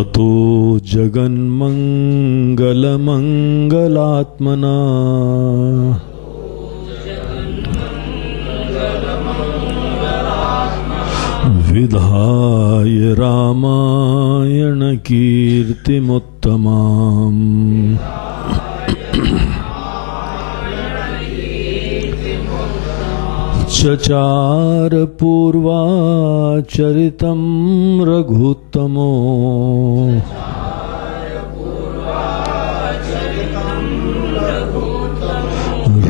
ततो जगन्मङ्गलमङ्गलात्मना विधाय रामायण कीर्तिमुत्तमाम् चचार पूर्वाचरितं रघुत्तमो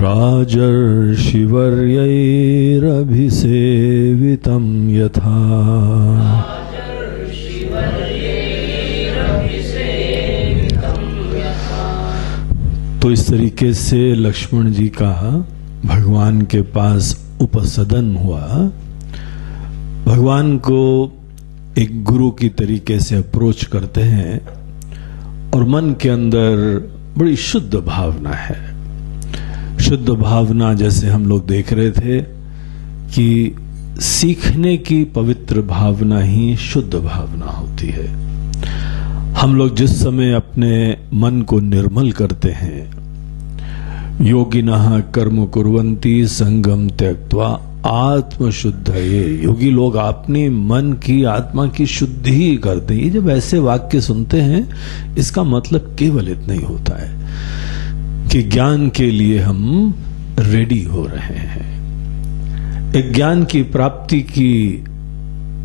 राजर्षिवर्यैरभिसेवितं यथा। तो इस तरीके से लक्ष्मण जी का भगवान के पास उपसदन हुआ। भगवान को एक गुरु की तरीके से अप्रोच करते हैं और मन के अंदर बड़ी शुद्ध भावना है। शुद्ध भावना जैसे हम लोग देख रहे थे कि सीखने की पवित्र भावना ही शुद्ध भावना होती है। हम लोग जिस समय अपने मन को निर्मल करते हैं, योगिनः कर्म कुर्वन्ति संगम त्यक्त्वा आत्मशुद्धये, योगी लोग अपने मन की आत्मा की शुद्धि ही करते हैं। जब ऐसे वाक्य सुनते हैं, इसका मतलब केवल इतना ही होता है कि ज्ञान के लिए हम रेडी हो रहे हैं। एक ज्ञान की प्राप्ति की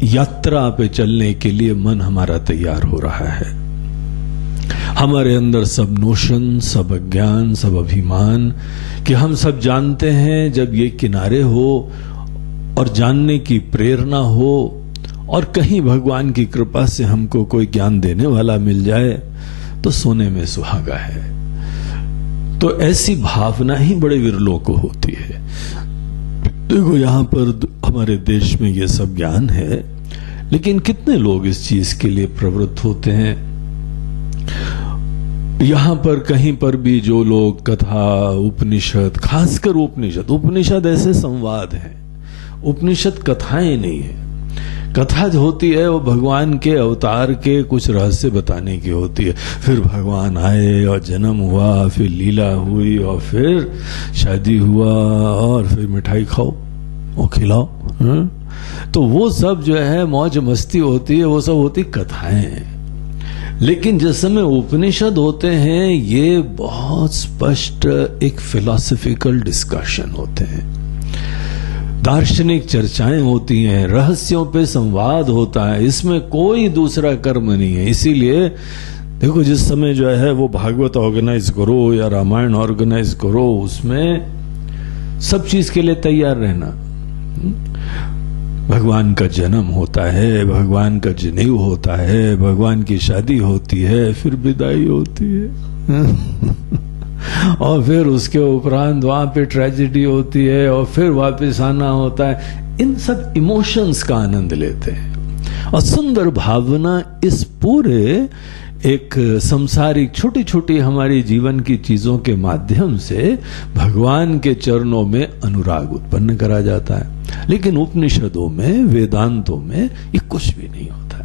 यात्रा पे चलने के लिए मन हमारा तैयार हो रहा है। हमारे अंदर सब नोशन, सब अज्ञान, सब अभिमान कि हम सब जानते हैं, जब ये किनारे हो और जानने की प्रेरणा हो और कहीं भगवान की कृपा से हमको कोई ज्ञान देने वाला मिल जाए तो सोने में सुहागा है। तो ऐसी भावना ही बड़े विरलों को होती है। देखो, यहां पर हमारे देश में ये सब ज्ञान है, लेकिन कितने लोग इस चीज के लिए प्रवृत्त होते हैं। यहां पर कहीं पर भी जो लोग कथा, उपनिषद, खासकर उपनिषद ऐसे संवाद हैं। उपनिषद कथाएं नहीं है। कथा जो होती है वो भगवान के अवतार के कुछ रहस्य बताने की होती है। फिर भगवान आए और जन्म हुआ, फिर लीला हुई और फिर शादी हुआ और फिर मिठाई खाओ और खिलाओ। तो वो सब जो है मौज मस्ती होती है, वो सब होती कथाएं। लेकिन जिस समय उपनिषद होते हैं, ये बहुत स्पष्ट एक फिलॉसफिकल डिस्कशन होते हैं, दार्शनिक चर्चाएं होती हैं, रहस्यों पे संवाद होता है। इसमें कोई दूसरा कर्म नहीं है। इसीलिए देखो, जिस समय जो है वो भागवत ऑर्गेनाइज करो या रामायण ऑर्गेनाइज करो, उसमें सब चीज के लिए तैयार रहना। भगवान का जन्म होता है, भगवान का जनेऊ होता है, भगवान की शादी होती है, फिर विदाई होती है और फिर उसके उपरांत वहां पे ट्रेजेडी होती है और फिर वापस आना होता है। इन सब इमोशंस का आनंद लेते हैं और सुंदर भावना इस पूरे एक संसारिक छोटी छोटी हमारी जीवन की चीजों के माध्यम से भगवान के चरणों में अनुराग उत्पन्न करा जाता है। लेकिन उपनिषदों में, वेदांतों में ये कुछ भी नहीं होता है।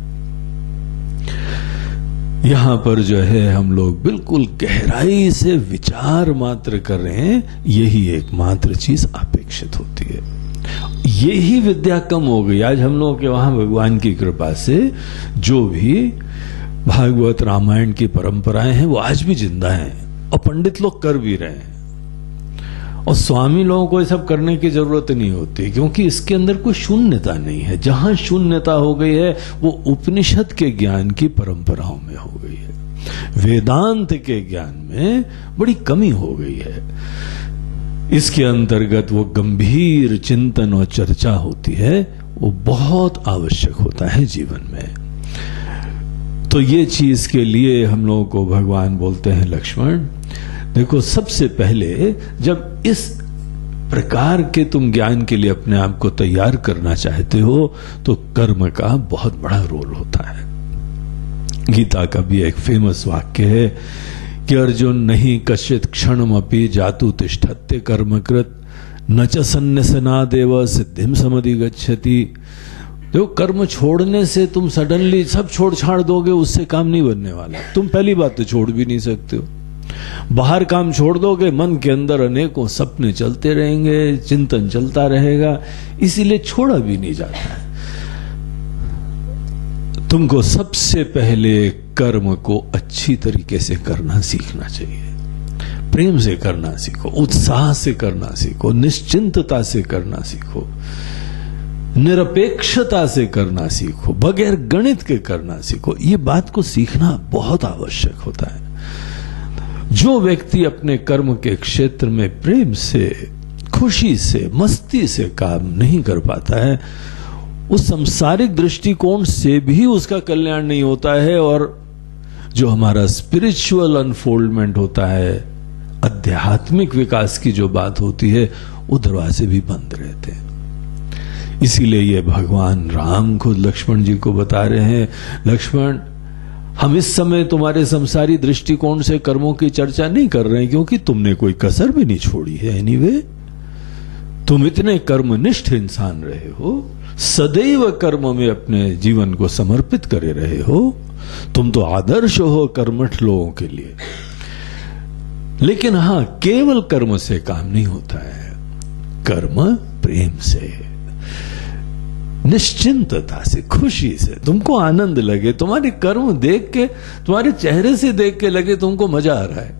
यहां पर जो है हम लोग बिल्कुल गहराई से विचार मात्र कर रहे हैं, यही एकमात्र चीज अपेक्षित होती है। यही विद्या कम हो गई आज हम लोगों के वहां। भगवान की कृपा से जो भी भागवत रामायण की परंपराएं हैं वो आज भी जिंदा हैं और पंडित लोग कर भी रहे हैं। और स्वामी लोगों को ये सब करने की जरूरत नहीं होती, क्योंकि इसके अंदर कोई शून्यता नहीं है। जहां शून्यता हो गई है वो उपनिषद के ज्ञान की परंपराओं में हो गई है। वेदांत के ज्ञान में बड़ी कमी हो गई है। इसके अंतर्गत वो गंभीर चिंतन और चर्चा होती है, वो बहुत आवश्यक होता है जीवन में। तो ये चीज के लिए हम लोगों को भगवान बोलते हैं, लक्ष्मण देखो, सबसे पहले जब इस प्रकार के तुम ज्ञान के लिए अपने आप को तैयार करना चाहते हो तो कर्म का बहुत बड़ा रोल होता है। गीता का भी एक फेमस वाक्य है कि अर्जुन नहीं कश्चित क्षणमपि जातु तिष्ठत्य कर्मकृत न च सन्न्यसनादेव सिद्धिम समधिगच्छति। देखो, कर्म छोड़ने से तुम सडनली सब छोड़ छाड़ दोगे, उससे काम नहीं बनने वाला। तुम पहली बात तो छोड़ भी नहीं सकते हो। बाहर काम छोड़ दोगे, मन के अंदर अनेकों सपने चलते रहेंगे, चिंतन चलता रहेगा, इसीलिए छोड़ा भी नहीं जाता है। तुमको सबसे पहले कर्म को अच्छी तरीके से करना सीखना चाहिए। प्रेम से करना सीखो, उत्साह से करना सीखो, निश्चिंतता से करना सीखो, निरपेक्षता से करना सीखो, बगैर गणित के करना सीखो। ये बात को सीखना बहुत आवश्यक होता है। जो व्यक्ति अपने कर्म के क्षेत्र में प्रेम से, खुशी से, मस्ती से काम नहीं कर पाता है, उस सांसारिक दृष्टिकोण से भी उसका कल्याण नहीं होता है, और जो हमारा स्पिरिचुअल अनफोल्डमेंट होता है, आध्यात्मिक विकास की जो बात होती है, वो दरवाजे भी बंद रहते हैं। इसीलिए ये भगवान राम खुद लक्ष्मण जी को बता रहे हैं, लक्ष्मण, हम इस समय तुम्हारे संसारी दृष्टिकोण से कर्मों की चर्चा नहीं कर रहे हैं, क्योंकि तुमने कोई कसर भी नहीं छोड़ी है। एनीवे, तुम इतने कर्मनिष्ठ इंसान रहे हो, सदैव कर्म में अपने जीवन को समर्पित करे रहे हो, तुम तो आदर्श हो कर्मठ लोगों के लिए। लेकिन हां, केवल कर्म से काम नहीं होता है, कर्म प्रेम से, निश्चिंतता से, खुशी से, तुमको आनंद लगे, तुम्हारे कर्म देख के, तुम्हारे चेहरे से देख के लगे तुमको मजा आ रहा है,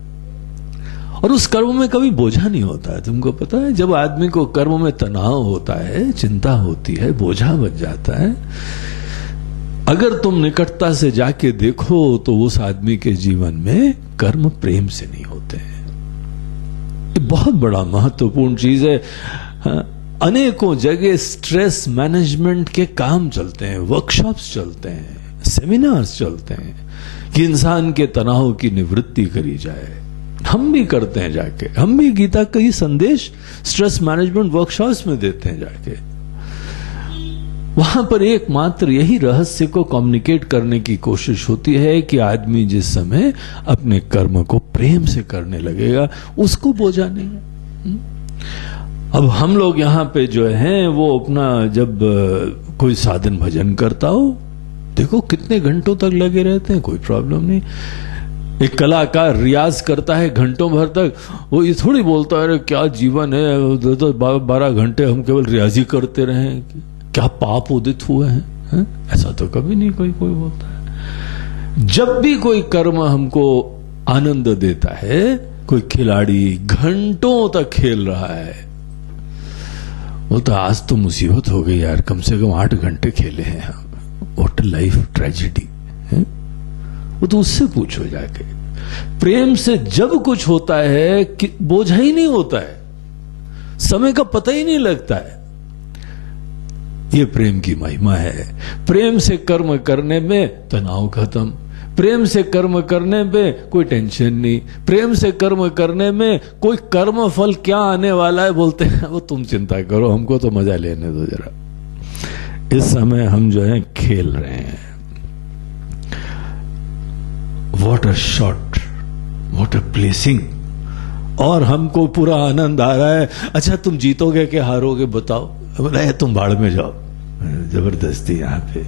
और उस कर्म में कभी बोझा नहीं होता है। तुमको पता है, जब आदमी को कर्म में तनाव होता है, चिंता होती है, बोझा बन जाता है, अगर तुम निकटता से जाके देखो तो उस आदमी के जीवन में कर्म प्रेम से नहीं होते हैं। ये बहुत बड़ा महत्वपूर्ण चीज है। अनेकों जगह स्ट्रेस मैनेजमेंट के काम चलते हैं, वर्कशॉप्स चलते हैं, सेमिनार्स चलते हैं कि इंसान के तनाव की निवृत्ति करी जाए। हम भी करते हैं जाके, हम भी गीता का ही संदेश स्ट्रेस मैनेजमेंट वर्कशॉप्स में देते हैं जाके। वहां पर एकमात्र यही रहस्य को कम्युनिकेट करने की कोशिश होती है कि आदमी जिस समय अपने कर्म को प्रेम से करने लगेगा, उसको बोझा नहीं है। अब हम लोग यहां पे जो हैं, वो अपना जब कोई साधन भजन करता हो, देखो कितने घंटों तक लगे रहते हैं, कोई प्रॉब्लम नहीं। एक कलाकार रियाज करता है घंटों भर तक, वो ये थोड़ी बोलता है क्या जीवन है, 12 घंटे हम केवल रियाजी करते रहे, क्या पाप उदित हुए हैं? ऐसा तो कभी नहीं कोई बोलता है। जब भी कोई कर्म हमको आनंद देता है, कोई खिलाड़ी घंटों तक खेल रहा है, वो तो आज तो मुसीबत हो गई यार, कम से कम 8 घंटे खेले हैं हम, व्हाट लाइफ ट्रेजेडी है। वो तो उससे पूछो जाके। प्रेम से जब कुछ होता है कि बोझा ही नहीं होता है, समय का पता ही नहीं लगता है। ये प्रेम की महिमा है। प्रेम से कर्म करने में तनाव खत्म, प्रेम से कर्म करने में कोई टेंशन नहीं, प्रेम से कर्म करने में कोई कर्म फल क्या आने वाला है बोलते हैं वो तुम चिंता करो, हमको तो मजा लेने दो जरा। इस समय हम जो है खेल रहे हैं। What a shot, what a placing, और हमको पूरा आनंद आ रहा है। अच्छा तुम जीतोगे कि हारोगे बताओ? बोला तुम भाड़ में जाओ, जबरदस्ती यहां पे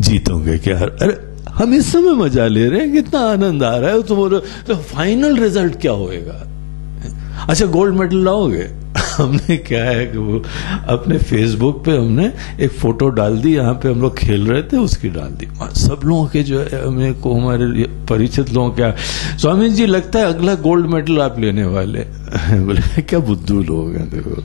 जीतोगे क्या? अरे हम इस समय मजा ले रहे हैं, कितना आनंद आ रहा है। तुम बोलो तो फाइनल रिजल्ट क्या होएगा? अच्छा गोल्ड मेडल लाओगे? हमने क्या है कि वो अपने फेसबुक पे हमने एक फोटो डाल दी, यहाँ पे हम लोग खेल रहे थे, उसकी डाल दी। सब लोगों के जो है हमें को हमारे परिचित लोगों क्या, स्वामी जी लगता है अगला गोल्ड मेडल आप लेने वाले। बोले क्या बुद्धू लोग हैं। देखो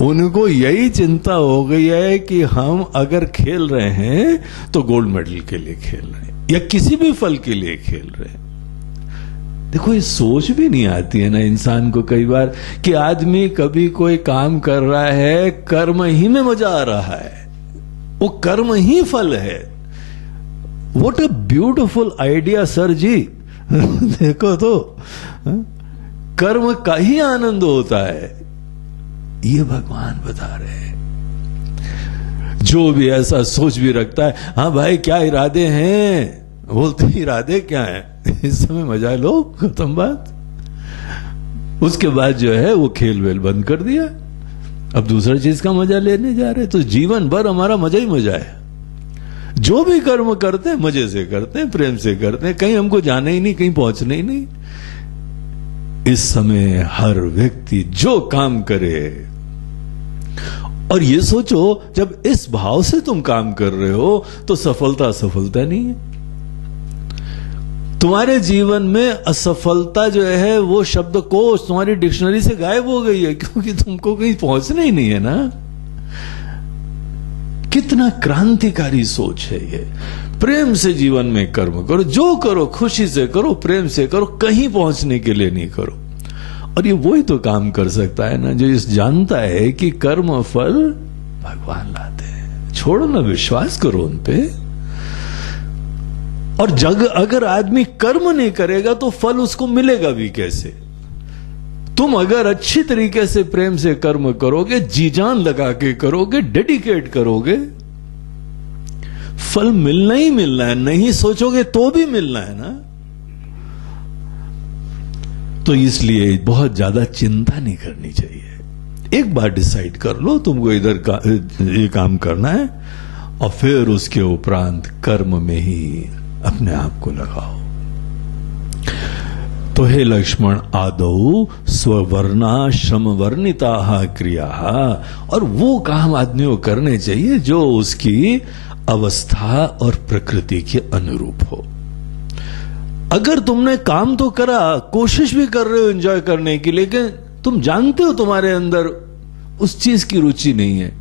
उनको यही चिंता हो गई है कि हम अगर खेल रहे हैं तो गोल्ड मेडल के लिए खेल रहे हैं या किसी भी फल के लिए खेल रहे हैं। देखो ये सोच भी नहीं आती है ना इंसान को कई बार कि आदमी कभी कोई काम कर रहा है, कर्म ही में मजा आ रहा है, वो कर्म ही फल है। What a beautiful idea sir ji. देखो तो कर्म का ही आनंद होता है, ये भगवान बता रहे हैं। जो भी ऐसा सोच भी रखता है, हाँ भाई क्या इरादे हैं, बोलते इरादे क्या है, इस समय मजा लो, खत्म बात। उसके बाद जो है वो खेल वेल बंद कर दिया। अब दूसरा चीज का मजा लेने जा रहे, तो जीवन भर हमारा मजा ही मजा है। जो भी कर्म करते हैं मजे से करते हैं, प्रेम से करते हैं, कहीं हमको जाना ही नहीं, कहीं पहुंचना ही नहीं। इस समय हर व्यक्ति जो काम करे, और ये सोचो जब इस भाव से तुम काम कर रहे हो तो सफलता सफलता नहीं है। तुम्हारे जीवन में असफलता जो है वो शब्दकोश तुम्हारी डिक्शनरी से गायब हो गई है, क्योंकि तुमको कहीं पहुंचना ही नहीं है ना। कितना क्रांतिकारी सोच है ये। प्रेम से जीवन में कर्म करो, जो करो खुशी से करो, प्रेम से करो, कहीं पहुंचने के लिए नहीं करो। और ये वही तो काम कर सकता है ना जो इस जानता है कि कर्म फल भगवान लाते हैं। छोड़ो ना, विश्वास करो उन पे। और अगर आदमी कर्म नहीं करेगा तो फल उसको मिलेगा भी कैसे? तुम अगर अच्छी तरीके से प्रेम से कर्म करोगे, जी जान लगा के करोगे, डेडिकेट करोगे, फल मिलना ही मिलना है। नहीं सोचोगे तो भी मिलना है ना। तो इसलिए बहुत ज्यादा चिंता नहीं करनी चाहिए। एक बार डिसाइड कर लो तुमको इधर ये काम करना है, और फिर उसके उपरांत कर्म में ही अपने आप को लगाओ। तो हे लक्ष्मण, आदौ स्ववर्णाश्रम वर्णिता क्रिया, और वो काम आदमी को करने चाहिए जो उसकी अवस्था और प्रकृति के अनुरूप हो। अगर तुमने काम तो करा, कोशिश भी कर रहे हो एंजॉय करने की, लेकिन तुम जानते हो तुम्हारे अंदर उस चीज की रुचि नहीं है,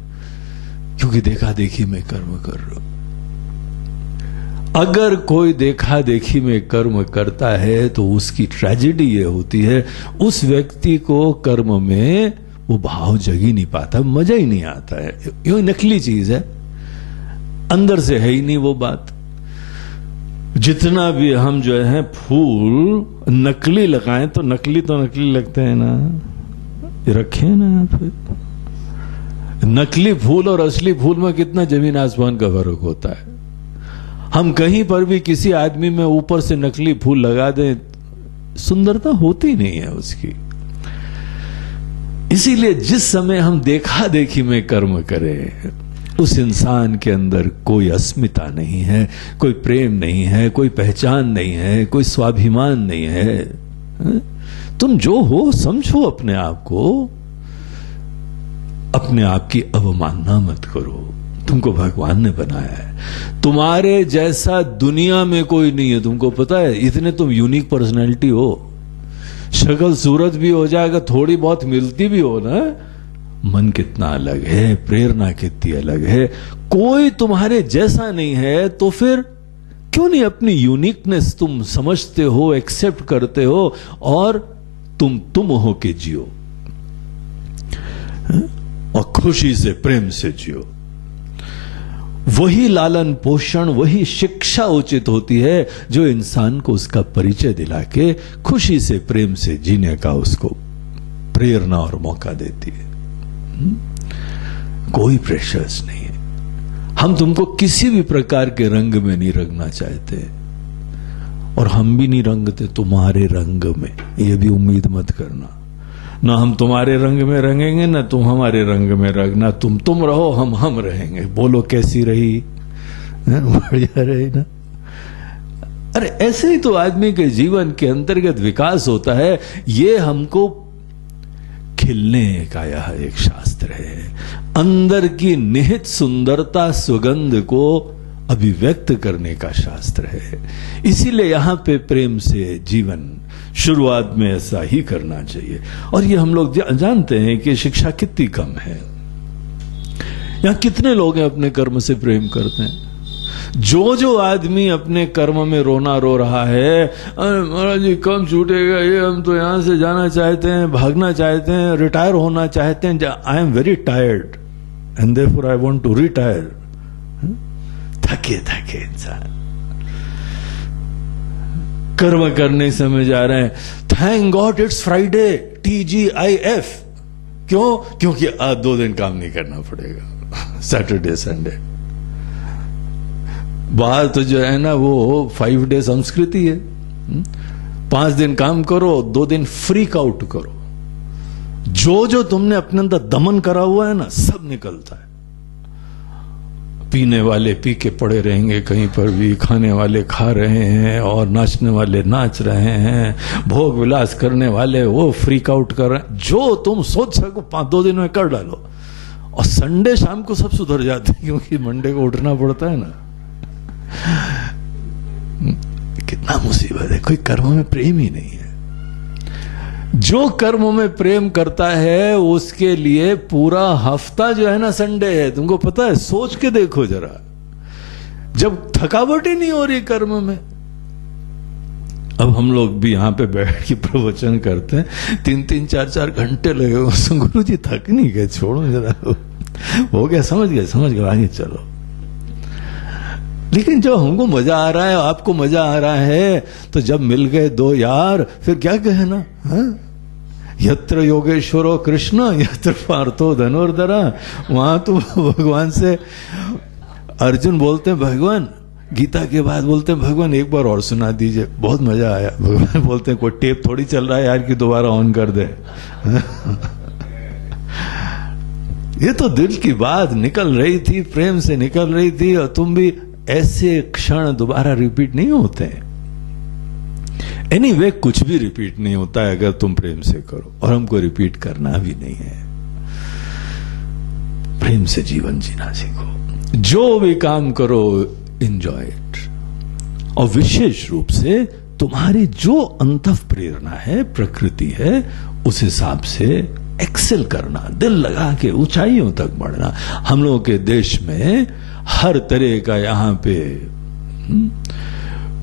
क्योंकि देखा देखी में कर्म कर रहे हो। अगर कोई देखा देखी में कर्म करता है तो उसकी ट्रेजेडी ये होती है, उस व्यक्ति को कर्म में वो भाव जग ही नहीं पाता, मजा ही नहीं आता है। यूं नकली चीज है, अंदर से है ही नहीं वो बात। जितना भी हम जो है फूल नकली लगाएं तो नकली लगते हैं ना, रखे ना। फिर नकली फूल और असली फूल में कितना जमीन आसमान का फर्क होता है। हम कहीं पर भी किसी आदमी में ऊपर से नकली फूल लगा दें, सुंदरता होती नहीं है उसकी। इसीलिए जिस समय हम देखा देखी में कर्म करें, उस इंसान के अंदर कोई अस्मिता नहीं है, कोई प्रेम नहीं है, कोई पहचान नहीं है, कोई स्वाभिमान नहीं है। तुम जो हो समझो अपने आप को, अपने आप की अवमानना मत करो। तुमको भगवान ने बनाया है, तुम्हारे जैसा दुनिया में कोई नहीं है। तुमको पता है, इतने तुम यूनिक पर्सनैलिटी हो। शक्ल सूरत भी हो जाएगा, थोड़ी बहुत मिलती भी हो ना, मन कितना अलग है, प्रेरणा कितनी अलग है। कोई तुम्हारे जैसा नहीं है, तो फिर क्यों नहीं अपनी यूनिकनेस तुम समझते हो, एक्सेप्ट करते हो, और तुम हो के जियो, और खुशी से प्रेम से जियो। वही लालन पोषण, वही शिक्षा उचित होती है जो इंसान को उसका परिचय दिला के खुशी से प्रेम से जीने का उसको प्रेरणा और मौका देती है। कोई प्रेशर्स नहीं है। हम तुमको किसी भी प्रकार के रंग में नहीं रंगना चाहते, और हम भी नहीं रंगते तुम्हारे रंग में, ये भी उम्मीद मत करना। ना हम तुम्हारे रंग में रंगेंगे, ना तुम हमारे रंग में रंगना। तुम रहो, हम रहेंगे। बोलो कैसी रही? बढ़िया रही ना। अरे ऐसे ही तो आदमी के जीवन के अंतर्गत विकास होता है। ये हमको खिलने का यह एक शास्त्र है। अंदर की निहित सुंदरता सुगंध को अभिव्यक्त करने का शास्त्र है। इसीलिए यहां पे प्रेम से जीवन शुरुआत में ऐसा ही करना चाहिए। और ये हम लोग जानते हैं कि शिक्षा कितनी कम है। यहां कितने लोग हैं अपने कर्म से प्रेम करते हैं। जो आदमी अपने कर्म में रोना रो रहा है, महाराज जी कम छूटेगा ये, हम तो यहां से जाना चाहते हैं, भागना चाहते हैं, रिटायर होना चाहते हैं, I am very tired and therefore I want to retire. थके इंसान कर्म करने समय जा रहे हैं। Thank God it's Friday, TGIF। क्यों? क्योंकि आज 2 दिन काम नहीं करना पड़ेगा, सैटरडे संडे। बाहर तो जो है ना वो 5 डे संस्कृति है। 5 दिन काम करो, 2 दिन फ्रीक आउट करो। जो तुमने अपने अंदर दमन करा हुआ है ना, सब निकलता है। पीने वाले पी के पड़े रहेंगे कहीं पर भी, खाने वाले खा रहे हैं और नाचने वाले नाच रहे हैं, भोग विलास करने वाले वो फ्रीक आउट कर रहे हैं। जो तुम सोच सको 5-2 दिन में कर डालो, और संडे शाम को सब सुधर जाते हैं, क्योंकि मंडे को उठना पड़ता है ना। कितना मुसीबत है, कोई कर्म में प्रेम ही नहीं है। जो कर्म में प्रेम करता है उसके लिए पूरा हफ्ता जो है ना संडे है। तुमको पता है, सोच के देखो जरा, जब थकावट ही नहीं हो रही कर्म में। अब हम लोग भी यहां पे बैठ के प्रवचन करते हैं, 3-3, 4-4 घंटे लगे। गुरु जी थक नहीं गए, छोड़ो जरा, हो गया, समझ गए, आगे चलो। लेकिन जब हमको मजा आ रहा है, आपको मजा आ रहा है, तो जब मिल गए दो यार, फिर क्या कहना, यत्र योगेश्वरो कृष्ण यत्र पार्थो धनुर्धरा। वहां तो भगवान से अर्जुन बोलते हैं, भगवान, गीता के बाद बोलते हैं, भगवान एक बार और सुना दीजिए, बहुत मजा आया। भगवान बोलते हैं, कोई टेप थोड़ी चल रहा है यार कि दोबारा ऑन कर दे। ये तो दिल की बात निकल रही थी, प्रेम से निकल रही थी, और तुम भी ऐसे क्षण दोबारा रिपीट नहीं होते। एनीवे, कुछ भी रिपीट नहीं होता है अगर तुम प्रेम से करो, और हमको रिपीट करना भी नहीं है। प्रेम से जीवन जीना सीखो, जो भी काम करो एंजॉय इट, और विशेष रूप से तुम्हारी जो अंतः प्रेरणा है, प्रकृति है, उस हिसाब से एक्सेल करना, दिल लगा के ऊंचाइयों तक बढ़ना। हम लोगों के देश में हर तरह का यहां पे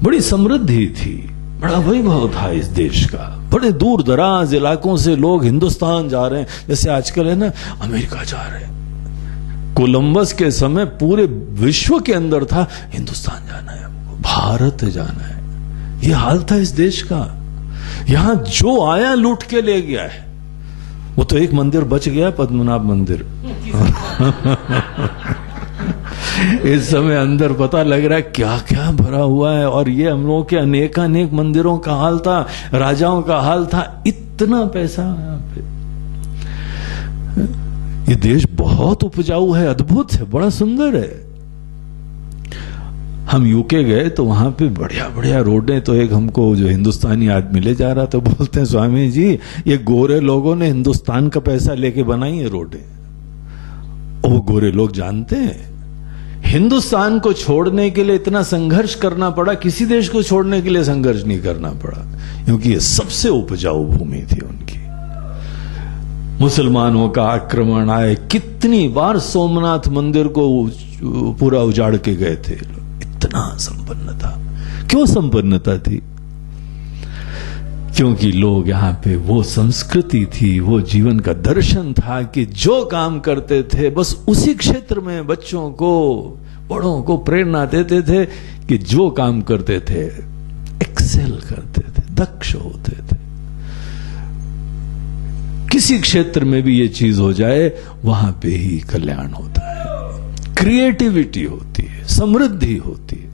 बड़ी समृद्धि थी, बड़ा वैभव था इस देश का। बड़े दूर दराज इलाकों से लोग हिंदुस्तान जा रहे हैं, जैसे आजकल है ना अमेरिका जा रहे हैं। कोलंबस के समय पूरे विश्व के अंदर था, हिंदुस्तान जाना है हमको, भारत जाना है। ये हाल था इस देश का। यहां जो आया लूट के ले गया है। वो तो एक मंदिर बच गया, पद्मनाभ मंदिर। इस समय अंदर पता लग रहा है क्या क्या भरा हुआ है। और ये हम लोगों के अनेकानेक मंदिरों का हाल था, राजाओं का हाल था। इतना पैसा यहाँ पे। ये देश बहुत उपजाऊ है, अद्भुत है, बड़ा सुंदर है। हम यूके गए तो वहां पे बढ़िया बढ़िया रोडें, तो एक हमको जो हिंदुस्तानी आदमी ले जा रहा, तो बोलते हैं, स्वामी जी ये गोरे लोगों ने हिंदुस्तान का पैसा लेके बनाई है रोडें। और वो गोरे लोग जानते हैं हिंदुस्तान को छोड़ने के लिए इतना संघर्ष करना पड़ा, किसी देश को छोड़ने के लिए संघर्ष नहीं करना पड़ा, क्योंकि ये सबसे उपजाऊ भूमि थी उनकी। मुसलमानों का आक्रमण आए, कितनी बार सोमनाथ मंदिर को पूरा उजाड़ के गए थे। इतना संपन्न था। क्यों संपन्नता थी? क्योंकि लोग यहां पे, वो संस्कृति थी, वो जीवन का दर्शन था कि जो काम करते थे बस उसी क्षेत्र में बच्चों को, बड़ों को प्रेरणा देते थे कि जो काम करते थे एक्सेल करते थे, दक्ष होते थे। किसी क्षेत्र में भी ये चीज हो जाए, वहां पे ही कल्याण होता है, क्रिएटिविटी होती है, समृद्धि होती है।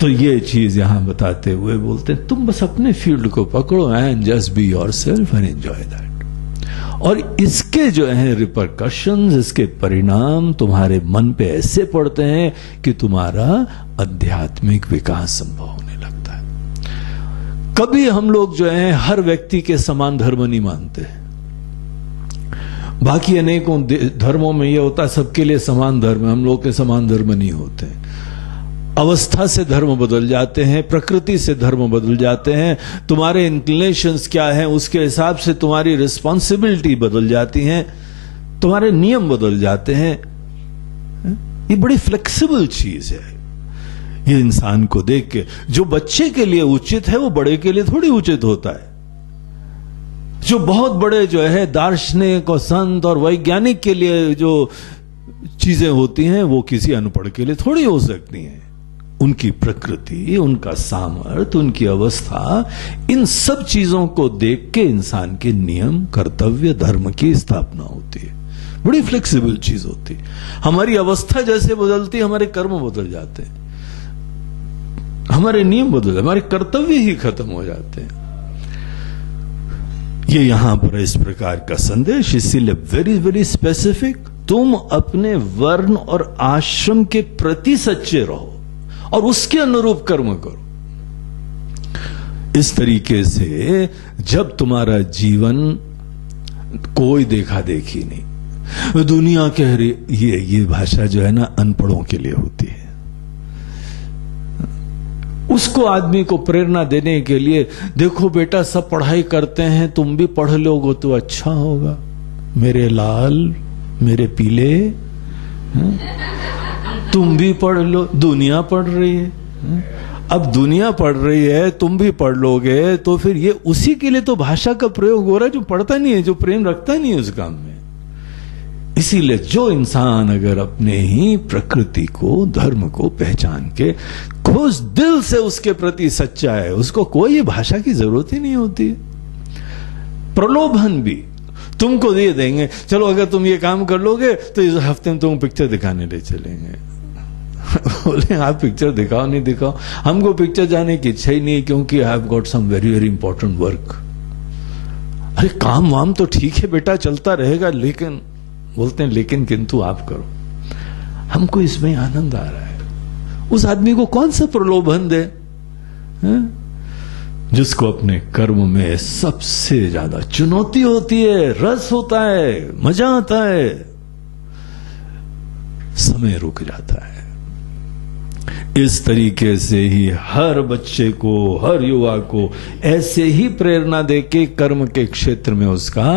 तो ये चीज यहां बताते हुए बोलते हैं, तुम बस अपने फील्ड को पकड़ो and just be yourself and enjoy that. और इसके जो है रिपरकशंस, इसके परिणाम तुम्हारे मन पे ऐसे पड़ते हैं कि तुम्हारा आध्यात्मिक विकास संभव होने लगता है। कभी हम लोग जो है हर व्यक्ति के समान धर्म नहीं मानते। बाकी अनेकों धर्मों में यह होता है सबके लिए समान धर्म है, हम लोग के समान धर्म नहीं होते। अवस्था से धर्म बदल जाते हैं, प्रकृति से धर्म बदल जाते हैं, तुम्हारे इंक्लिनेशंस क्या हैं उसके हिसाब से तुम्हारी रिस्पॉन्सिबिलिटी बदल जाती हैं, तुम्हारे नियम बदल जाते हैं। ये बड़ी फ्लेक्सिबल चीज है। ये इंसान को देख के जो बच्चे के लिए उचित है वो बड़े के लिए थोड़ी उचित होता है। जो बहुत बड़े जो है दार्शनिक और संत और वैज्ञानिक के लिए जो चीजें होती हैं वो किसी अनपढ़ के लिए थोड़ी हो सकती हैं। उनकी प्रकृति, उनका सामर्थ्य, उनकी अवस्था, इन सब चीजों को देख के इंसान के नियम, कर्तव्य, धर्म की स्थापना होती है। बड़ी फ्लेक्सिबल चीज होती है। हमारी अवस्था जैसे बदलती है, हमारे कर्म बदल जाते हैं, हमारे नियम बदल, हमारे कर्तव्य ही खत्म हो जाते हैं। ये यहां पर इस प्रकार का संदेश, इसीलिए वेरी वेरी स्पेसिफिक, तुम अपने वर्ण और आश्रम के प्रति सच्चे रहो और उसके अनुरूप कर्म करो। इस तरीके से जब तुम्हारा जीवन कोई देखा देखी नहीं, दुनिया कह रही ये भाषा जो है ना अनपढ़ों के लिए होती है, उसको आदमी को प्रेरणा देने के लिए, देखो बेटा सब पढ़ाई करते हैं, तुम भी पढ़ लोगे तो अच्छा होगा, मेरे लाल मेरे पीले, तुम भी पढ़ लो, दुनिया पढ़ रही है, अब दुनिया पढ़ रही है तुम भी पढ़ लोगे, तो फिर ये उसी के लिए तो भाषा का प्रयोग हो रहा है जो पढ़ता नहीं है, जो प्रेम रखता नहीं है उस काम में। इसीलिए जो इंसान अगर अपने ही प्रकृति को, धर्म को पहचान के खुद दिल से उसके प्रति सच्चा है, उसको कोई भाषा की जरूरत ही नहीं होती। प्रलोभन भी तुमको दे देंगे, चलो अगर तुम ये काम कर लोगे तो इस हफ्ते में तुम पिक्चर दिखाने ले चलेंगे। बोले आप पिक्चर दिखाओ नहीं दिखाओ, हमको पिक्चर जाने की इच्छा ही नहीं, क्योंकि I have got some very very important work. अरे काम वाम तो ठीक है बेटा चलता रहेगा, लेकिन बोलते हैं लेकिन किंतु आप करो, हमको इसमें आनंद आ रहा है। उस आदमी को कौन सा प्रलोभन दे जिसको अपने कर्म में सबसे ज्यादा चुनौती होती है, रस होता है, मजा आता है, समय रुक जाता है। इस तरीके से ही हर बच्चे को, हर युवा को ऐसे ही प्रेरणा देके कर्म के क्षेत्र में उसका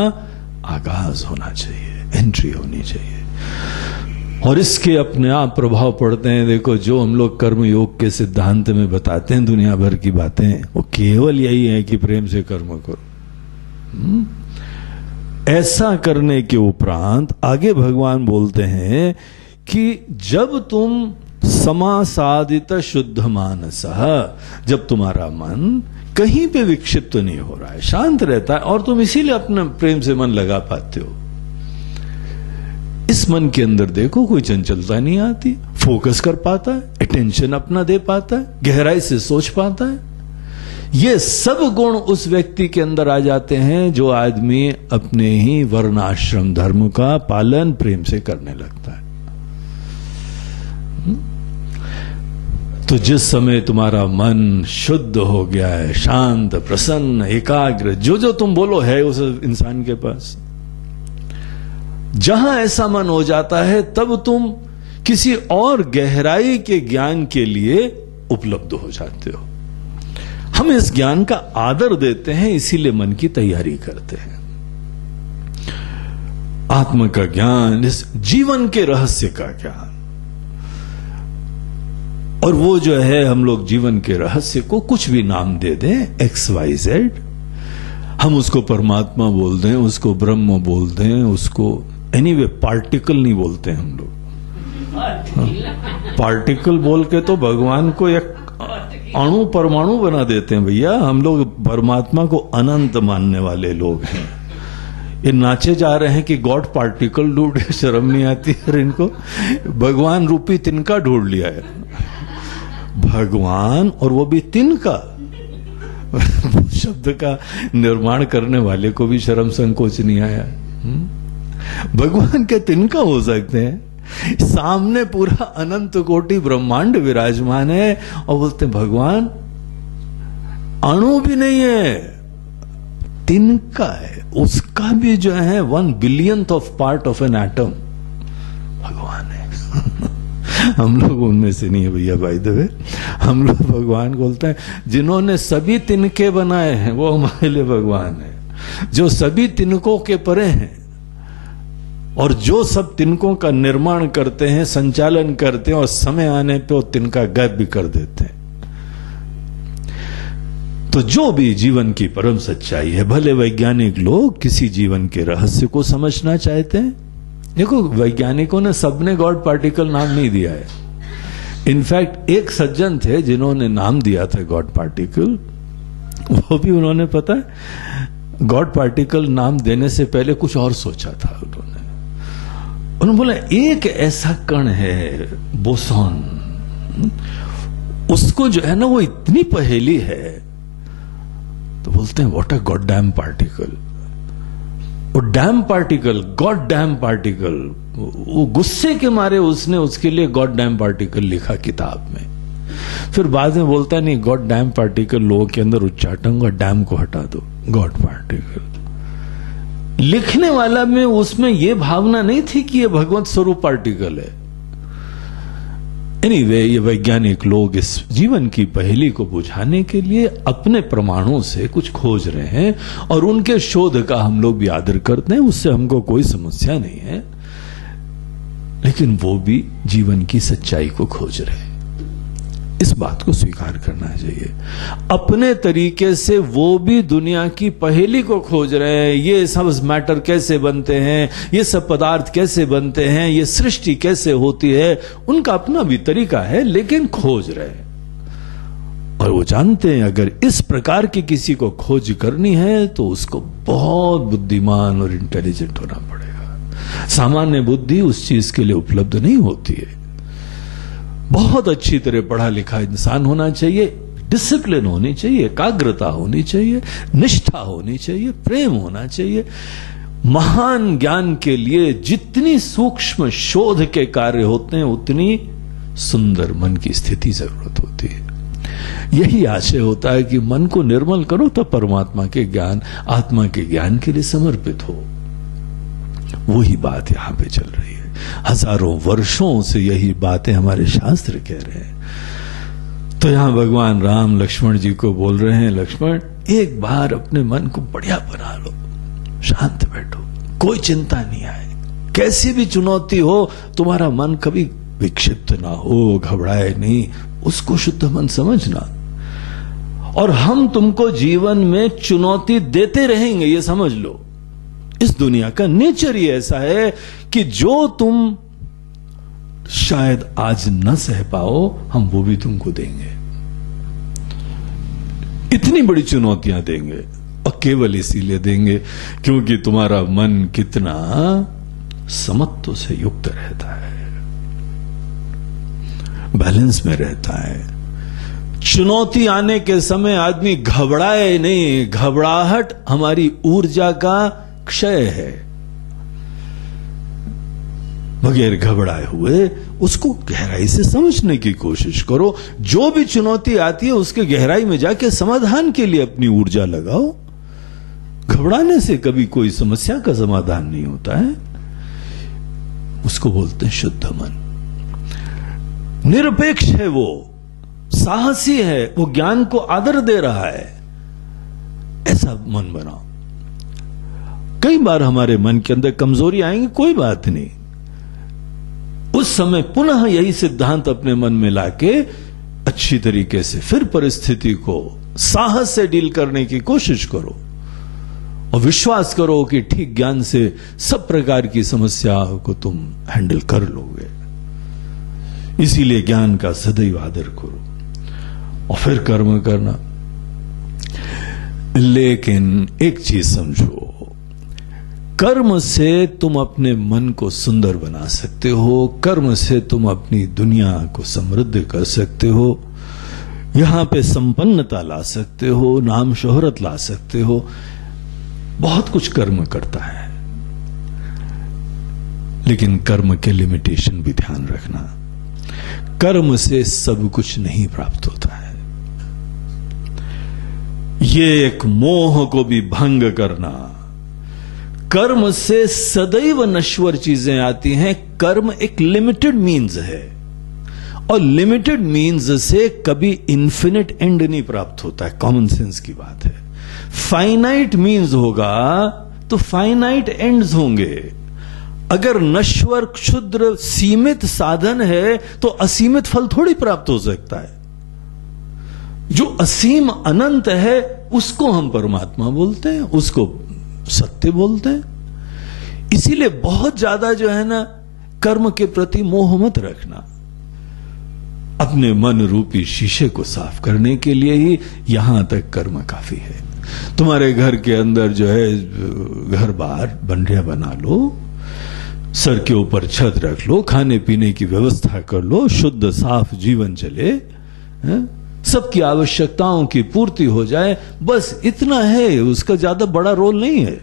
आगाज होना चाहिए, एंट्री होनी चाहिए। और इसके अपने आप प्रभाव पड़ते हैं। देखो जो हम लोग कर्म योग के सिद्धांत में बताते हैं दुनिया भर की बातें, वो केवल यही है कि प्रेम से कर्म करो। ऐसा करने के उपरांत आगे भगवान बोलते हैं कि जब तुम समासादित शुद्ध मानस, जब तुम्हारा मन कहीं पे विक्षिप्त नहीं हो रहा है, शांत रहता है, और तुम इसीलिए अपने प्रेम से मन लगा पाते हो, इस मन के अंदर देखो कोई चंचलता नहीं आती, फोकस कर पाता है, अटेंशन अपना दे पाता है, गहराई से सोच पाता है। ये सब गुण उस व्यक्ति के अंदर आ जाते हैं जो आदमी अपने ही वर्णाश्रम धर्म का पालन प्रेम से करने लगता है। तो जिस समय तुम्हारा मन शुद्ध हो गया है, शांत, प्रसन्न, एकाग्र, जो जो तुम बोलो है उस इंसान के पास, जहां ऐसा मन हो जाता है तब तुम किसी और गहराई के ज्ञान के लिए उपलब्ध हो जाते हो। हम इस ज्ञान का आदर देते हैं, इसीलिए मन की तैयारी करते हैं। आत्मा का ज्ञान, इस जीवन के रहस्य का ज्ञान, और वो जो है हम लोग जीवन के रहस्य को कुछ भी नाम दे दें, XYZ, हम उसको परमात्मा बोल दें, उसको ब्रह्म बोल दें, उसको एनीवे पार्टिकल नहीं बोलते हम लोग। पार्टिकल बोल के तो भगवान को एक अणु परमाणु बना देते हैं भैया। हम लोग परमात्मा को अनंत मानने वाले लोग हैं। ये नाचे जा रहे हैं कि गॉड पार्टिकल ढूंढे, शर्म नहीं आती है इनको। भगवान रूपी तिनका ढूंढ लिया है भगवान, और वो भी तिनका। शब्द का निर्माण करने वाले को भी शर्म संकोच नहीं आया। भगवान के तिनका हो सकते हैं, सामने पूरा अनंत कोटि ब्रह्मांड विराजमान है, और बोलते हैं भगवान अणु भी नहीं है, तिनका है, उसका भी जो है 1 billionth of part of an atom भगवान है। हम लोग उनमें से नहीं है भैया, बाय द वे। हम लोग भगवान बोलते हैं जिन्होंने सभी तिनके बनाए हैं वो हमारे लिए भगवान है, जो सभी तिनकों के परे हैं और जो सब तिनकों का निर्माण करते हैं, संचालन करते हैं, और समय आने पे वो तिनका गायब भी कर देते हैं। तो जो भी जीवन की परम सच्चाई है, भले वैज्ञानिक लोग किसी जीवन के रहस्य को समझना चाहते हैं। देखो वैज्ञानिकों ने सबने गॉड पार्टिकल नाम नहीं दिया है। इनफैक्ट एक सज्जन थे जिन्होंने नाम दिया था गॉड पार्टिकल, वो भी उन्होंने पता है गॉड पार्टिकल नाम देने से पहले कुछ और सोचा था। उन्होंने बोला एक ऐसा कण है बोसॉन, उसको जो है ना वो इतनी पहेली है, तो बोलते हैं what a god damn particle. वो damn particle, god damn particle, वो गुस्से के मारे उसने उसके लिए गॉड डैम पार्टिकल लिखा किताब में। फिर बाद में बोलता नहीं, गॉड डैम पार्टिकल लोगों के अंदर उच्चाटूंगा, डैम को हटा दो, गॉड पार्टिकल। लिखने वाला में उसमें यह भावना नहीं थी कि यह भगवत स्वरूप पार्टिकल है। एनीवे, ये वैज्ञानिक लोग इस जीवन की पहेली को बुझाने के लिए अपने प्रमाणों से कुछ खोज रहे हैं, और उनके शोध का हम लोग भी आदर करते हैं, उससे हमको कोई समस्या नहीं है। लेकिन वो भी जीवन की सच्चाई को खोज रहे हैं, इस बात को स्वीकार करना चाहिए। अपने तरीके से वो भी दुनिया की पहेली को खोज रहे हैं। ये सब मैटर कैसे बनते हैं, ये सब पदार्थ कैसे बनते हैं, ये सृष्टि कैसे होती है, उनका अपना भी तरीका है, लेकिन खोज रहे हैं। और वो जानते हैं अगर इस प्रकार की किसी को खोज करनी है तो उसको बहुत बुद्धिमान और इंटेलिजेंट होना पड़ेगा। सामान्य बुद्धि उस चीज के लिए उपलब्ध नहीं होती है। बहुत अच्छी तरह पढ़ा लिखा इंसान होना चाहिए, डिसिप्लिन होनी चाहिए, एकाग्रता होनी चाहिए, निष्ठा होनी चाहिए, प्रेम होना चाहिए। महान ज्ञान के लिए जितनी सूक्ष्म शोध के कार्य होते हैं उतनी सुंदर मन की स्थिति जरूरत होती है। यही आशय होता है कि मन को निर्मल करो तो परमात्मा के ज्ञान, आत्मा के ज्ञान के लिए समर्पित हो। वही बात यहां पे चल रही है। हजारों वर्षों से यही बातें हमारे शास्त्र कह रहे हैं। तो यहां भगवान राम लक्ष्मण जी को बोल रहे हैं, लक्ष्मण एक बार अपने मन को बढ़िया बना लो, शांत बैठो, कोई चिंता नहीं आए। कैसी भी चुनौती हो, तुम्हारा मन कभी विक्षिप्त ना हो, घबराए नहीं, उसको शुद्ध मन समझना। और हम तुमको जीवन में चुनौती देते रहेंगे, ये समझ लो। इस दुनिया का नेचर ही ऐसा है कि जो तुम शायद आज न सह पाओ, हम वो भी तुमको देंगे। इतनी बड़ी चुनौतियां देंगे, और केवल इसीलिए देंगे क्योंकि तुम्हारा मन कितना समत्व से युक्त रहता है, बैलेंस में रहता है। चुनौती आने के समय आदमी घबराए नहीं। घबराहट हमारी ऊर्जा का क्षय है। बगैर घबराए हुए उसको गहराई से समझने की कोशिश करो। जो भी चुनौती आती है उसके गहराई में जाके समाधान के लिए अपनी ऊर्जा लगाओ। घबराने से कभी कोई समस्या का समाधान नहीं होता है। उसको बोलते हैं शुद्ध मन। निरपेक्ष है, वो साहसी है, वो ज्ञान को आदर दे रहा है। ऐसा मन बनाओ। कई बार हमारे मन के अंदर कमजोरी आएंगी, कोई बात नहीं। उस समय पुनः यही सिद्धांत अपने मन में लाके अच्छी तरीके से फिर परिस्थिति को साहस से डील करने की कोशिश करो, और विश्वास करो कि ठीक ज्ञान से सब प्रकार की समस्याओं को तुम हैंडल कर लोगे। इसीलिए ज्ञान का सदैव आदर करो और फिर कर्म करना। लेकिन एक चीज समझो, कर्म से तुम अपने मन को सुंदर बना सकते हो, कर्म से तुम अपनी दुनिया को समृद्ध कर सकते हो, यहां पे संपन्नता ला सकते हो, नाम शोहरत ला सकते हो। बहुत कुछ कर्म करता है, लेकिन कर्म के लिमिटेशन भी ध्यान रखना। कर्म से सब कुछ नहीं प्राप्त होता है। ये एक मोह को भी भंग करना। कर्म से सदैव नश्वर चीजें आती हैं। कर्म एक लिमिटेड मीन्स है, और लिमिटेड मीन्स से कभी इंफिनिट एंड नहीं प्राप्त होता है। कॉमन सेंस की बात है। फाइनाइट मीन्स होगा तो फाइनाइट एंड्स होंगे। अगर नश्वर, क्षुद्र, सीमित साधन है तो असीमित फल थोड़ी प्राप्त हो सकता है। जो असीम अनंत है उसको हम परमात्मा बोलते हैं, उसको सत्य बोलते हैं। इसीलिए बहुत ज्यादा जो है ना, कर्म के प्रति मोह मत रखना। अपने मन रूपी शीशे को साफ करने के लिए ही यहां तक कर्म काफी है। तुम्हारे घर के अंदर जो है, घर बाहर बढ़िया बना लो, सर के ऊपर छत रख लो, खाने पीने की व्यवस्था कर लो, शुद्ध साफ जीवन चले, सबकी आवश्यकताओं की पूर्ति हो जाए, बस इतना है। उसका ज्यादा बड़ा रोल नहीं है।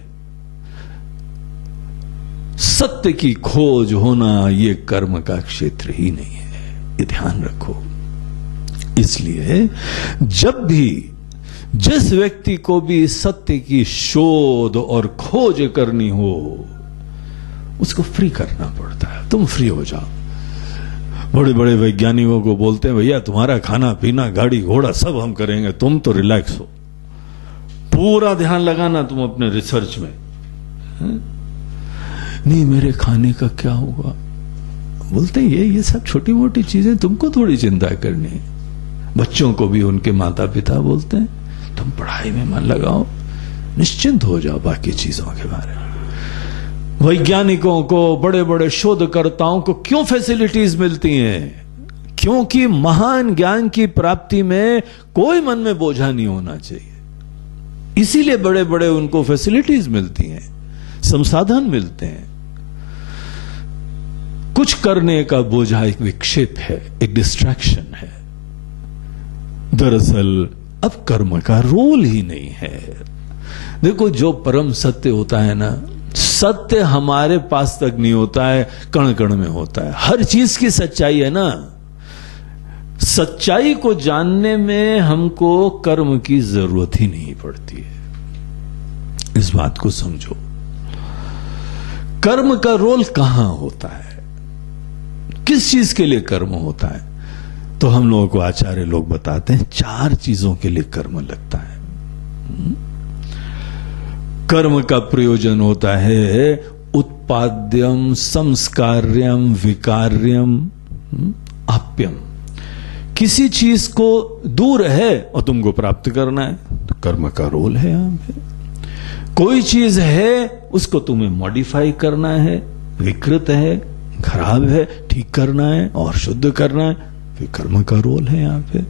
सत्य की खोज होना ये कर्म का क्षेत्र ही नहीं है, ये ध्यान रखो। इसलिए जब भी जिस व्यक्ति को भी सत्य की शोध और खोज करनी हो, उसको फ्री करना पड़ता है। तुम फ्री हो जाओ। बड़े बड़े वैज्ञानिकों को बोलते हैं भैया तुम्हारा खाना पीना गाड़ी घोड़ा सब हम करेंगे, तुम तो रिलैक्स हो, पूरा ध्यान लगाना तुम अपने रिसर्च में। नहीं मेरे खाने का क्या होगा, बोलते हैं ये सब छोटी मोटी चीजें तुमको थोड़ी चिंता करनी है। बच्चों को भी उनके माता पिता बोलते हैं तुम पढ़ाई में मन लगाओ, निश्चिंत हो जाओ बाकी चीजों के बारे में। वैज्ञानिकों को, बड़े बड़े शोधकर्ताओं को क्यों फैसिलिटीज मिलती हैं? क्योंकि महान ज्ञान की प्राप्ति में कोई मन में बोझा नहीं होना चाहिए, इसीलिए बड़े बड़े उनको फैसिलिटीज मिलती हैं, संसाधन मिलते हैं। कुछ करने का बोझा एक विक्षेप है, एक डिस्ट्रैक्शन है। दरअसल अब कर्म का रोल ही नहीं है। देखो जो परम सत्य होता है ना, सत्य हमारे पास तक नहीं होता है, कण कण में होता है। हर चीज की सच्चाई है ना। सच्चाई को जानने में हमको कर्म की जरूरत ही नहीं पड़ती है। इस बात को समझो। कर्म का रोल कहां होता है, किस चीज के लिए कर्म होता है? तो हम लोगों को आचार्य लोग बताते हैं 4 चीजों के लिए कर्म लगता है। कर्म का प्रयोजन होता है उत्पाद्यम, संस्कार्यम, विकार्यम, आप्यम। किसी चीज को दूर है और तुमको प्राप्त करना है, तो कर्म का रोल है यहां पे। कोई चीज है उसको तुम्हें मॉडिफाई करना है, विकृत है, खराब है, ठीक करना है और शुद्ध करना है, फिर कर्म का रोल है यहां पे।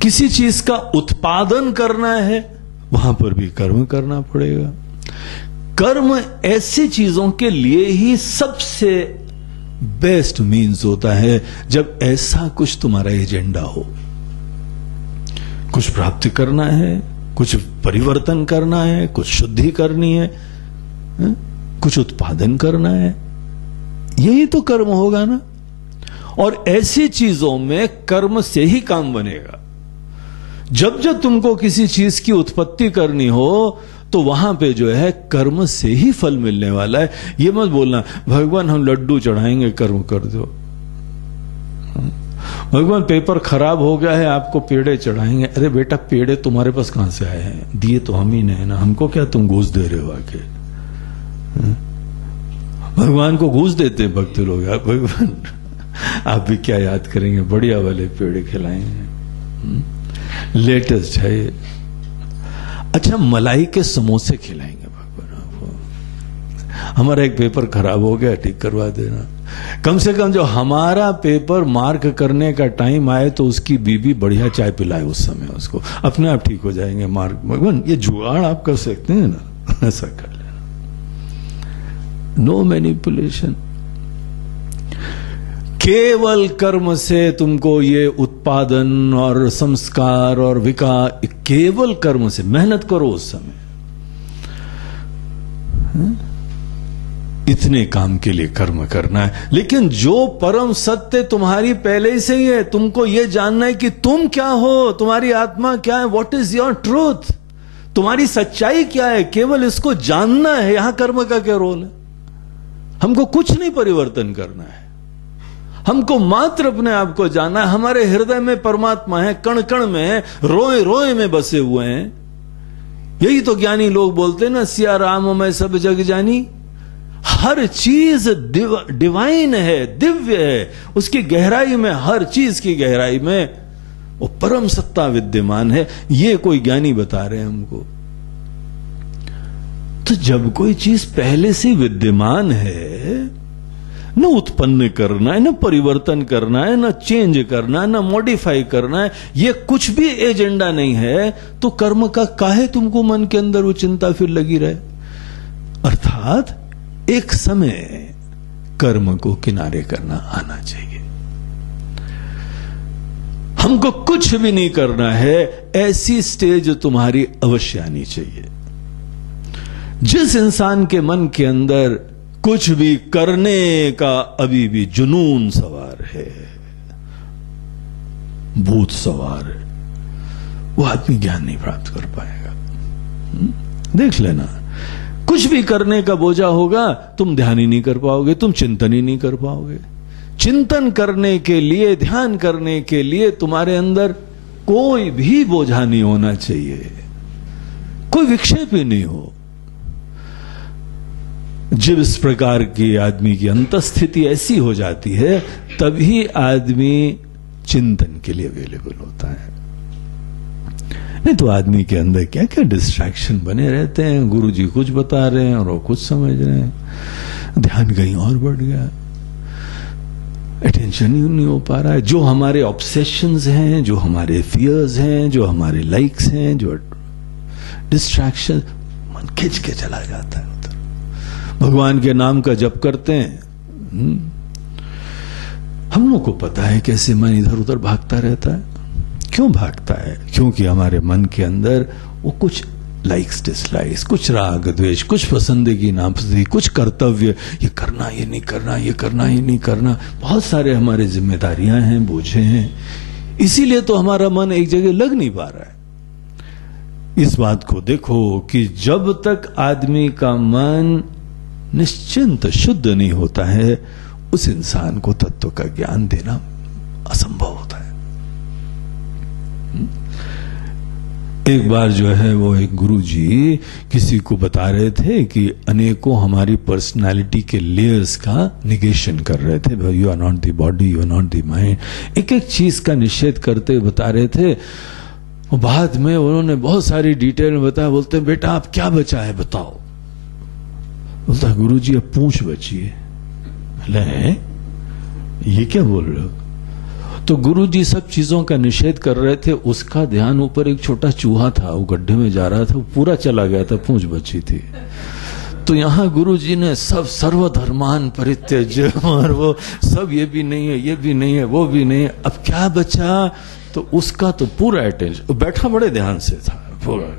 किसी चीज का उत्पादन करना है, वहां पर भी कर्म करना पड़ेगा। कर्म ऐसी चीजों के लिए ही सबसे बेस्ट मीन्स होता है जब ऐसा कुछ तुम्हारा एजेंडा हो। कुछ प्राप्ति करना है, कुछ परिवर्तन करना है, कुछ शुद्धि करनी है, कुछ उत्पादन करना है, यही तो कर्म होगा ना। और ऐसी चीजों में कर्म से ही काम बनेगा। जब जब तुमको किसी चीज की उत्पत्ति करनी हो तो वहां पे जो है कर्म से ही फल मिलने वाला है। ये मत बोलना भगवान हम लड्डू चढ़ाएंगे कर्म कर दो, भगवान पेपर खराब हो गया है आपको पेड़े चढ़ाएंगे। अरे बेटा पेड़े तुम्हारे पास कहां से आए हैं, दिए तो हम ही ने ना, हमको क्या तुम घूस दे रहे हो आके? भगवान को घूस देते हैं भक्त लोग। भगवान आप भी क्या याद करेंगे, बढ़िया वाले पेड़े खिलाएंगे, लेटेस्ट है। अच्छा मलाई के समोसे खिलाएंगे भगवान आपको। हमारा एक पेपर खराब हो गया, ठीक करवा देना। कम से कम जो हमारा पेपर मार्क करने का टाइम आए तो उसकी बीबी बढ़िया चाय पिलाए उस समय, उसको अपने आप ठीक हो जाएंगे मार्क। भगवान ये जुगाड़ आप कर सकते हैं ना, ऐसा कर लेना। No manipulation. केवल कर्म से तुमको ये उत्पादन और संस्कार और विकार, केवल कर्म से मेहनत करो उस समय, इतने काम के लिए कर्म करना है। लेकिन जो परम सत्य तुम्हारी पहले से ही है, तुमको यह जानना है कि तुम क्या हो, तुम्हारी आत्मा क्या है, व्हाट इज योर ट्रूथ, तुम्हारी सच्चाई क्या है, केवल इसको जानना है। यहां कर्म का क्या रोल है? हमको कुछ नहीं परिवर्तन करना है, हमको मात्र अपने आप को जानना है। हमारे हृदय में परमात्मा है, कण कण में है, रोए रोए में बसे हुए हैं। यही तो ज्ञानी लोग बोलते हैं ना, सिया राम मैं सब जग जानी। हर चीज डिवाइन है, दिव्य है, उसकी गहराई में, हर चीज की गहराई में वो परम सत्ता विद्यमान है। ये कोई ज्ञानी बता रहे हैं हमको। तो जब कोई चीज पहले से विद्यमान है, न उत्पन्न करना है, न परिवर्तन करना है, न चेंज करना है, न मॉडिफाई करना है, ये कुछ भी एजेंडा नहीं है, तो कर्म का काहे तुमको मन के अंदर वो चिंता फिर लगी रहे? अर्थात एक समय कर्म को किनारे करना आना चाहिए। हमको कुछ भी नहीं करना है, ऐसी स्टेज तुम्हारी अवश्य आनी चाहिए। जिस इंसान के मन के अंदर कुछ भी करने का अभी भी जुनून सवार है, भूत सवार है, वो आदमी ज्ञान नहीं प्राप्त कर पाएगा। देख लेना, कुछ भी करने का बोझा होगा, तुम ध्यान ही नहीं कर पाओगे, तुम चिंतन ही नहीं कर पाओगे। चिंतन करने के लिए, ध्यान करने के लिए तुम्हारे अंदर कोई भी बोझा नहीं होना चाहिए, कोई विक्षेप ही नहीं हो। जब इस प्रकार की आदमी की अंतस्थिति ऐसी हो जाती है, तभी आदमी चिंतन के लिए अवेलेबल होता है। नहीं तो आदमी के अंदर क्या क्या डिस्ट्रैक्शन बने रहते हैं। गुरुजी कुछ बता रहे हैं और वो कुछ समझ रहे हैं, ध्यान कहीं और बढ़ गया, अटेंशन ही नहीं हो पा रहा है। जो हमारे ऑब्सेशंस हैं, जो हमारे फियर्स हैं, जो हमारे लाइक्स हैं, जो डिस्ट्रैक्शन, मन खिंच के चला जाता है उधर। भगवान के नाम का जप करते हैं, हम लोग को पता है कैसे मन इधर उधर भागता रहता है। क्यों भागता है? क्योंकि हमारे मन के अंदर वो कुछ लाइक्स डिसलाइक्स, कुछ राग द्वेष, कुछ पसंदीदा नापसंदीदा, कुछ कर्तव्य, ये करना, ये नहीं करना, ये करना, ये नहीं करना, बहुत सारे हमारे जिम्मेदारियां हैं, बोझे हैं। इसीलिए तो हमारा मन एक जगह लग नहीं पा रहा है। इस बात को देखो कि जब तक आदमी का मन निश्चिंत शुद्ध नहीं होता है, उस इंसान को तत्व का ज्ञान देना असंभव होता है। एक बार जो है वो एक गुरुजी किसी को बता रहे थे कि अनेकों हमारी पर्सनालिटी के लेयर्स का निगेशन कर रहे थे। You are not the body, you are not the mind, एक एक चीज का निषेध करते बता रहे थे। और बाद में उन्होंने बहुत सारी डिटेल में बताया। बोलते हैं, बेटा आप क्या बचा है बताओ। बोलता गुरुजी अब पूंछ बची है। ये क्या बोल रहे हो? तो गुरुजी सब चीजों का निषेध कर रहे थे। उसका ध्यान ऊपर एक छोटा चूहा था, वो गड्ढे में जा रहा था, वो पूरा चला गया था, पूंछ बची थी। तो यहां गुरुजी ने सब सर्वधर्मान परित्यज्य, और वो सब ये भी नहीं है, ये भी नहीं है, वो भी नहीं है, अब क्या बचा? तो उसका तो पूरा अटेंशन, बैठा बड़े ध्यान से था पूरा।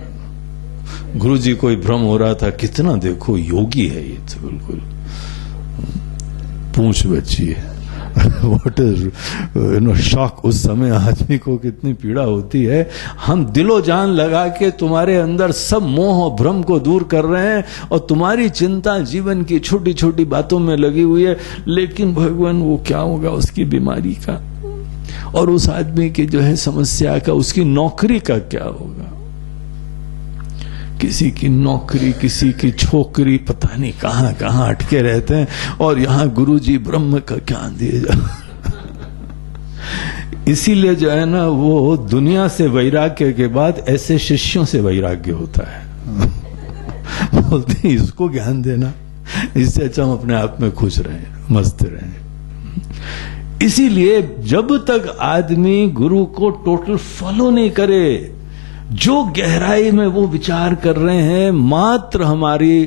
गुरुजी कोई भ्रम हो रहा था, कितना देखो योगी है ये, तो बिल्कुल पूंछ बची है। What is शॉक उस समय आदमी को कितनी पीड़ा होती है। हम दिलो जान लगा के तुम्हारे अंदर सब मोह और भ्रम को दूर कर रहे हैं, और तुम्हारी चिंता जीवन की छोटी छोटी बातों में लगी हुई है। लेकिन भगवान वो क्या होगा उसकी बीमारी का, और उस आदमी की जो है समस्या का, उसकी नौकरी का क्या होगा। किसी की नौकरी, किसी की छोकरी, पता नहीं कहां कहां अटके रहते हैं, और यहां गुरुजी ब्रह्म का ज्ञान दिए जा। इसीलिए जो है ना, वो दुनिया से वैराग्य के बाद ऐसे शिष्यों से वैराग्य होता है। बोलते हैं इसको ज्ञान देना, इससे अच्छा हम अपने आप में खुश रहें, मस्त रहें। इसीलिए जब तक आदमी गुरु को टोटल फॉलो नहीं करे, जो गहराई में वो विचार कर रहे हैं, मात्र हमारी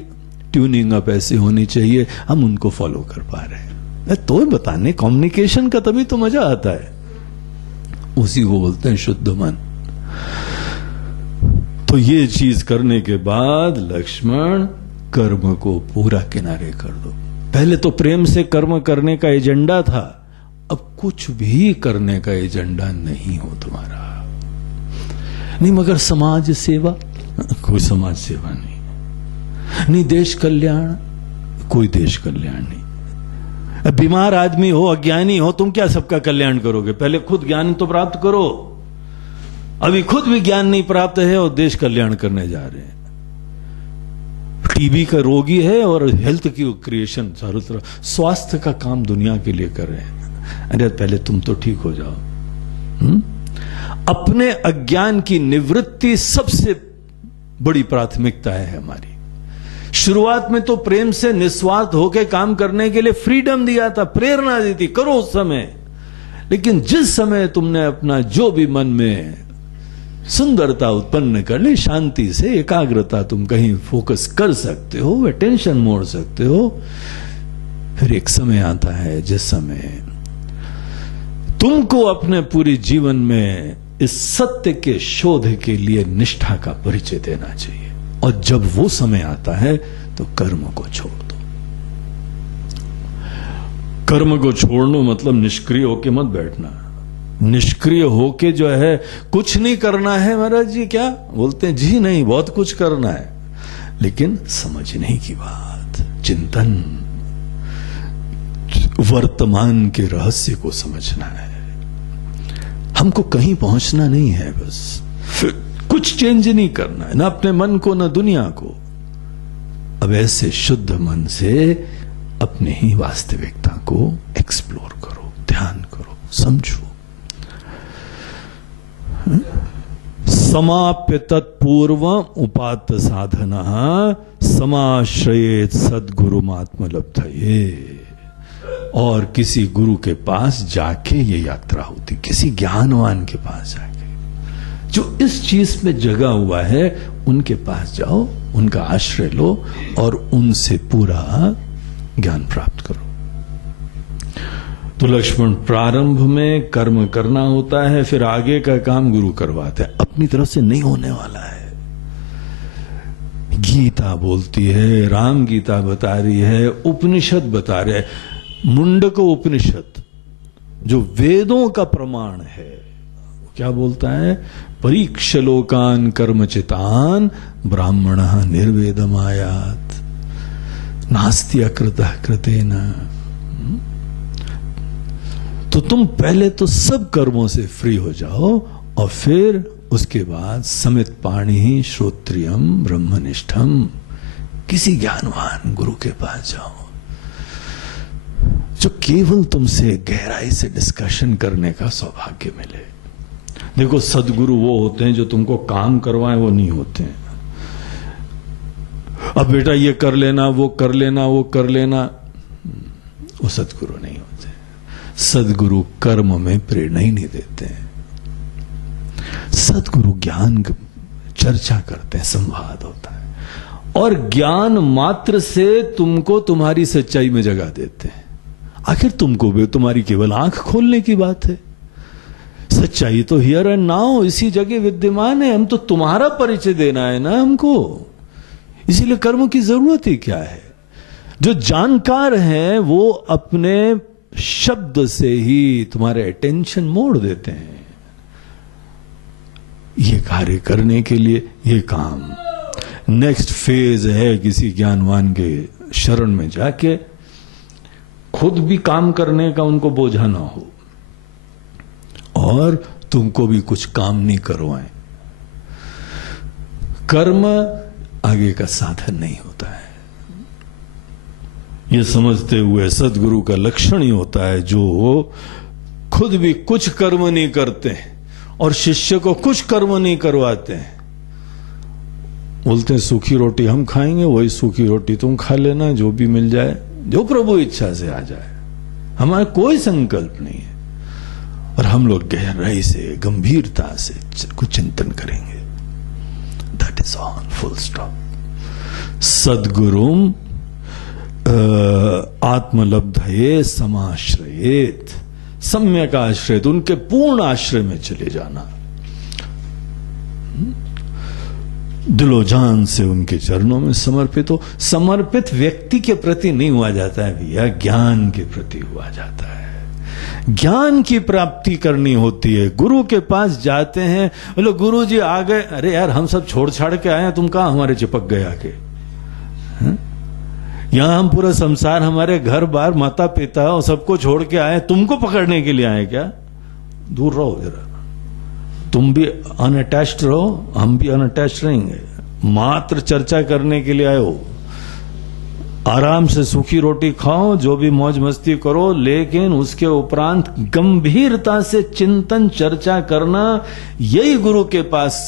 ट्यूनिंग अप ऐसी होनी चाहिए, हम उनको फॉलो कर पा रहे हैं। तो बताने कम्युनिकेशन का तभी तो मजा आता है, उसी को बोलते हैं शुद्ध मन। तो ये चीज करने के बाद लक्ष्मण कर्म को पूरा किनारे कर दो। पहले तो प्रेम से कर्म करने का एजेंडा था, अब कुछ भी करने का एजेंडा नहीं हो तुम्हारा। नहीं मगर समाज सेवा, कोई समाज सेवा नहीं देश कल्याण, कोई देश कल्याण नहीं। बीमार आदमी हो, अज्ञानी हो, तुम क्या सबका कल्याण करोगे? पहले खुद ज्ञान तो प्राप्त करो। अभी खुद भी ज्ञान नहीं प्राप्त है और देश कल्याण करने जा रहे हैं। टीबी का रोगी है और हेल्थ की क्रिएशन, चारों तरफ स्वास्थ्य का काम दुनिया के लिए कर रहे हैं। अरे पहले तुम तो ठीक हो जाओ। अपने अज्ञान की निवृत्ति सबसे बड़ी प्राथमिकता है हमारी। शुरुआत में तो प्रेम से निस्वार्थ होकर काम करने के लिए फ्रीडम दिया था, प्रेरणा दी थी, करो उस समय। लेकिन जिस समय तुमने अपना जो भी मन में सुंदरता उत्पन्न कर ली, शांति से एकाग्रता तुम कहीं फोकस कर सकते हो, अटेंशन मोड़ सकते हो, फिर एक समय आता है जिस समय तुमको अपने पूरे जीवन में इस सत्य के शोध के लिए निष्ठा का परिचय देना चाहिए। और जब वो समय आता है तो कर्म को छोड़ दो। कर्म को छोड़ना मतलब निष्क्रिय होके मत बैठना। निष्क्रिय होके जो है कुछ नहीं करना है महाराज जी, क्या बोलते हैं जी नहीं, बहुत कुछ करना है, लेकिन समझने की बात, चिंतन, वर्तमान के रहस्य को समझना है। हमको कहीं पहुंचना नहीं है, बस कुछ चेंज नहीं करना है, ना अपने मन को ना दुनिया को। अब ऐसे शुद्ध मन से अपने ही वास्तविकता को एक्सप्लोर करो, ध्यान करो, समझो। समाप्य तत्पूर्व उपात्त साधना समाश्रयेत सद्गुरुमात्मलब्धये। और किसी गुरु के पास जाके ये यात्रा होती, किसी ज्ञानवान के पास जाके जो इस चीज में जगा हुआ है, उनके पास जाओ, उनका आश्रय लो और उनसे पूरा ज्ञान प्राप्त करो। तो लक्ष्मण प्रारंभ में कर्म करना होता है, फिर आगे का काम गुरु करवाते हैं, अपनी तरफ से नहीं होने वाला है। गीता बोलती है, राम गीता बता रही है, उपनिषद बता रहे, मुंडक उपनिषद जो वेदों का प्रमाण है, क्या बोलता है? परीक्ष लोकान कर्मचितान ब्राह्मण निर्वेदमायात नास्ति अकृतः कृतेन। तो तुम पहले तो सब कर्मों से फ्री हो जाओ और फिर उसके बाद समित पाणी श्रोत्रियम ब्रह्मनिष्ठम, किसी ज्ञानवान गुरु के पास जाओ जो केवल तुमसे गहराई से डिस्कशन करने का सौभाग्य मिले। देखो, सदगुरु वो होते हैं जो तुमको काम करवाएं, वो नहीं होते हैं अब बेटा ये कर लेना, वो कर लेना, वो कर लेना, वो सदगुरु नहीं होते। सदगुरु कर्म में प्रेरणा ही नहीं देते हैं। सदगुरु ज्ञान चर्चा करते हैं, संवाद होता है और ज्ञान मात्र से तुमको तुम्हारी सच्चाई में जगा देते हैं। आखिर तुमको भी तुम्हारी केवल आंख खोलने की बात है। सच्चाई तो हियर एंड नाउ इसी जगह विद्यमान है। हम तो तुम्हारा परिचय देना है ना हमको, इसीलिए कर्म की जरूरत ही क्या है? जो जानकार हैं वो अपने शब्द से ही तुम्हारे अटेंशन मोड़ देते हैं। ये कार्य करने के लिए ये काम नेक्स्ट फेज है, किसी ज्ञानवान के शरण में जाके खुद भी काम करने का उनको बोझा ना हो और तुमको भी कुछ काम नहीं करवाएं। कर्म आगे का साधन नहीं होता है। यह समझते हुए सदगुरु का लक्षण ही होता है जो खुद भी कुछ कर्म नहीं करते और शिष्य को कुछ कर्म नहीं करवाते हैं। बोलते हैं सूखी रोटी हम खाएंगे, वही सूखी रोटी तुम खा लेना, जो भी मिल जाए, जो प्रभु इच्छा से आ जाए, हमारा कोई संकल्प नहीं है। और हम लोग गहराई से, गंभीरता से कुछ चिंतन करेंगे। That is all, full stop. सद्गुरुम आत्मलब्धये समाश्रयेत, सम्यक आश्रय, उनके पूर्ण आश्रय में चले जाना, दिलो जान से उनके चरणों में समर्पित हो। समर्पित व्यक्ति के प्रति नहीं हुआ जाता है भैया, ज्ञान के प्रति हुआ जाता है। ज्ञान की प्राप्ति करनी होती है। गुरु के पास जाते हैं, बोलो गुरु जी आ गए, अरे यार हम सब छोड़ छाड़ के आए हैं, तुम कहां हमारे चिपक गए आके? यहां हम पूरा संसार, हमारे घर बार, माता पिता और सबको छोड़ के आए, तुमको पकड़ने के लिए आए क्या? दूर रहो जरा, तुम भी अनअटैच्ड रहो, हम भी अनअटैच्ड रहेंगे। मात्र चर्चा करने के लिए आए हो, आराम से सूखी रोटी खाओ, जो भी मौज मस्ती करो, लेकिन उसके उपरांत गंभीरता से चिंतन चर्चा करना, यही गुरु के पास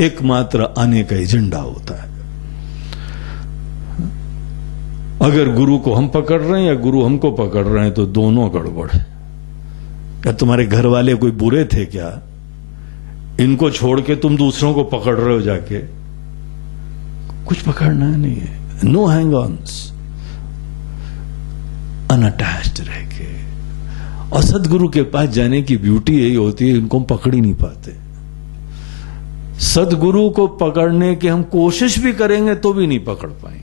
एकमात्र आने का एजेंडा होता है। अगर गुरु को हम पकड़ रहे हैं या गुरु हमको पकड़ रहे हैं तो दोनों गड़बड़ है। क्या तुम्हारे घर वाले कोई बुरे थे क्या? इनको छोड़ के तुम दूसरों को पकड़ रहे हो जाके? कुछ पकड़ना नहीं है। नो हैंग ऑन्स, अनअटैच्ड रह के। और सदगुरु के पास जाने की ब्यूटी यही होती है, इनको हम पकड़ ही नहीं पाते। सदगुरु को पकड़ने की हम कोशिश भी करेंगे तो भी नहीं पकड़ पाएंगे।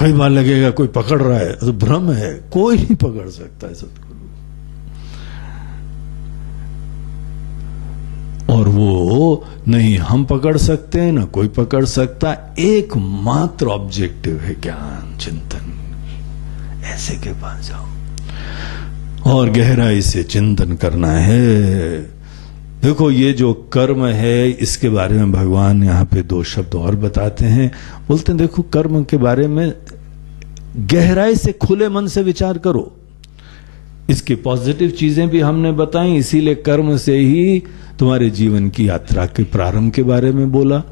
कई बार लगेगा कोई पकड़ रहा है, तो भ्रम है, कोई नहीं पकड़ सकता है सतगुरु। और वो नहीं हम पकड़ सकते हैं ना कोई पकड़ सकता, एकमात्र ऑब्जेक्टिव है ज्ञान चिंतन। ऐसे के पास जाओ और गहराई से चिंतन करना है। देखो ये जो कर्म है इसके बारे में भगवान यहाँ पे 2 शब्द और बताते हैं। बोलते हैं देखो कर्म के बारे में गहराई से खुले मन से विचार करो। इसकी पॉजिटिव चीजें भी हमने बताई, इसीलिए कर्म से ही तुम्हारे जीवन की यात्रा के प्रारंभ के बारे में बोला।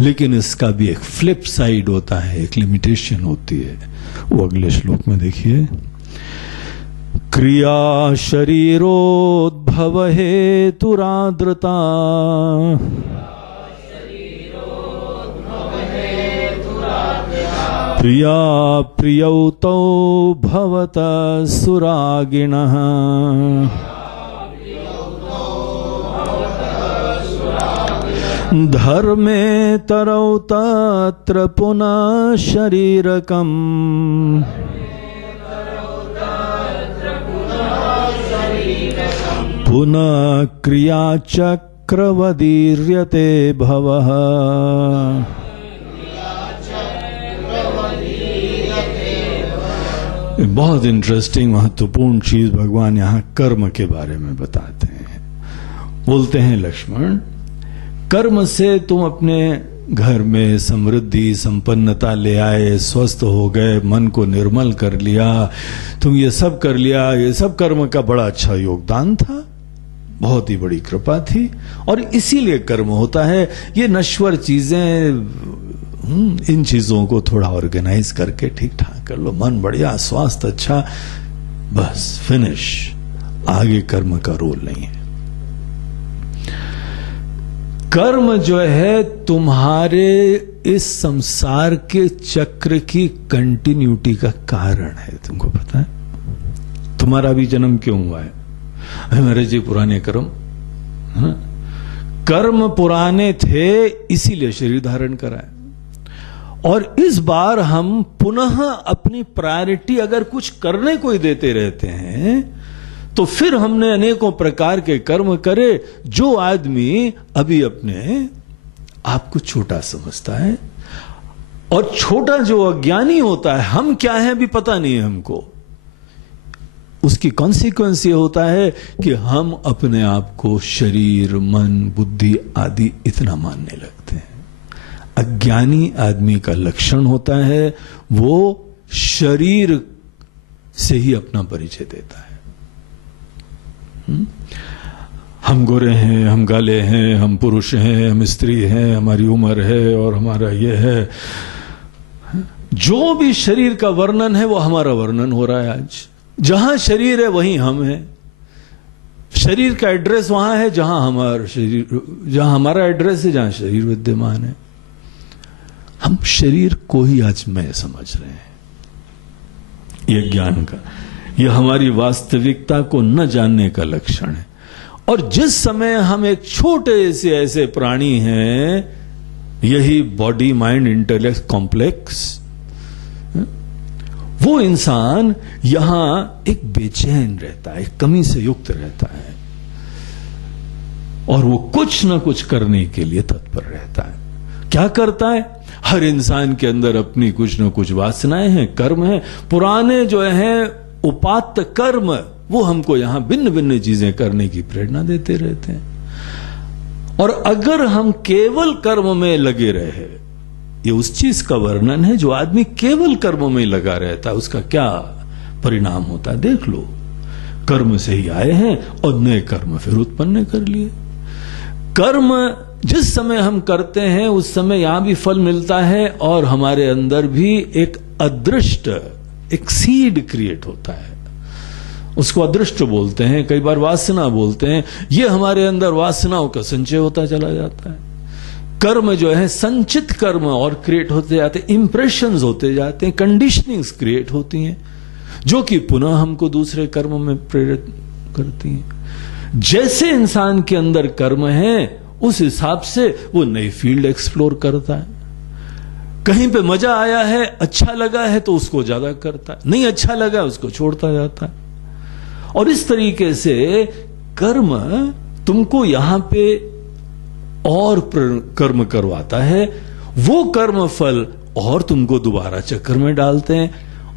लेकिन इसका भी एक फ्लिप साइड होता है, एक लिमिटेशन होती है। वो अगले श्लोक में देखिए, क्रिया शरीरोद्भव हेतुराद्रता प्रिया प्रियौ तौ भवतः सुरागिणः धर्मे तरौ तत्र पुनः शरीरकम् पुनः क्रिया चक्रवदीर्यते भवः। बहुत इंटरेस्टिंग महत्वपूर्ण चीज भगवान यहाँ कर्म के बारे में बताते हैं। बोलते हैं लक्ष्मण, कर्म से तुम अपने घर में समृद्धि संपन्नता ले आए, स्वस्थ हो गए, मन को निर्मल कर लिया, तुम ये सब कर लिया। ये सब कर्म का बड़ा अच्छा योगदान था, बहुत ही बड़ी कृपा थी। और इसीलिए कर्म होता है। ये नश्वर चीजें, इन चीजों को थोड़ा ऑर्गेनाइज करके ठीक ठाक कर लो, मन बढ़िया, स्वास्थ्य अच्छा, बस फिनिश। आगे कर्म का रोल नहीं है। कर्म जो है तुम्हारे इस संसार के चक्र की कंटिन्यूटी का कारण है। तुमको पता है तुम्हारा भी जन्म क्यों हुआ है? हमारे जी पुराने कर्म, कर्म पुराने थे इसीलिए शरीर धारण करा है। और इस बार हम पुनः अपनी प्रायोरिटी अगर कुछ करने को ही देते रहते हैं तो फिर हमने अनेकों प्रकार के कर्म करे। जो आदमी अभी अपने आप को छोटा समझता है, और छोटा जो अज्ञानी होता है, हम क्या है अभी पता नहीं है हमको, उसकी कॉन्सिक्वेंस ये होता है कि हम अपने आप को शरीर, मन, बुद्धि आदि इतना मानने लगते हैं। अज्ञानी आदमी का लक्षण होता है वो शरीर से ही अपना परिचय देता है। हम गोरे हैं, हम काले हैं, हम पुरुष हैं, हम स्त्री हैं, हमारी उम्र है और हमारा ये है। जो भी शरीर का वर्णन है वो हमारा वर्णन हो रहा है आज। जहां शरीर है वहीं हम हैं। शरीर का एड्रेस वहां है जहां हमारा शरीर, जहां हमारा एड्रेस है, जहां शरीर विद्यमान है। हम शरीर को ही आज मैं समझ रहे हैं। यह ज्ञान का, यह हमारी वास्तविकता को न जानने का लक्षण है। और जिस समय हम एक छोटे से ऐसे प्राणी हैं, यही बॉडी माइंड इंटेलेक्ट कॉम्प्लेक्स, वो इंसान यहां एक बेचैन रहता है, एक कमी से युक्त रहता है, और वो कुछ ना कुछ करने के लिए तत्पर रहता है। क्या करता है? हर इंसान के अंदर अपनी कुछ न कुछ वासनाएं हैं, कर्म है। पुराने जो हैं उपात्त कर्म, वो हमको यहां भिन्न भिन्न चीजें करने की प्रेरणा देते रहते हैं। और अगर हम केवल कर्म में लगे रहे, ये उस चीज का वर्णन है जो आदमी केवल कर्म में लगा रहता है, उसका क्या परिणाम होता है देख लो। कर्म से ही आए हैं और नए कर्म फिर उत्पन्न कर लिए। कर्म जिस समय हम करते हैं उस समय यहां भी फल मिलता है, और हमारे अंदर भी एक अदृष्ट, एक सीड क्रिएट होता है। उसको अदृष्ट बोलते हैं, कई बार वासना बोलते हैं। ये हमारे अंदर वासनाओं का संचय होता चला जाता है। कर्म जो है संचित कर्म और क्रिएट होते जाते हैं, इंप्रेशंस होते जाते हैं, कंडीशनिंग्स क्रिएट होती हैं, जो कि पुनः हमको दूसरे कर्म में प्रेरित करती हैं। जैसे इंसान के अंदर कर्म है उस हिसाब से वो नई फील्ड एक्सप्लोर करता है। कहीं पे मजा आया है, अच्छा लगा है तो उसको ज्यादा करता है, नहीं अच्छा लगा उसको छोड़ता जाता है। और इस तरीके से कर्म तुमको यहां पे और कर्म करवाता है, वो कर्म फल और तुमको दोबारा चक्कर में डालते हैं।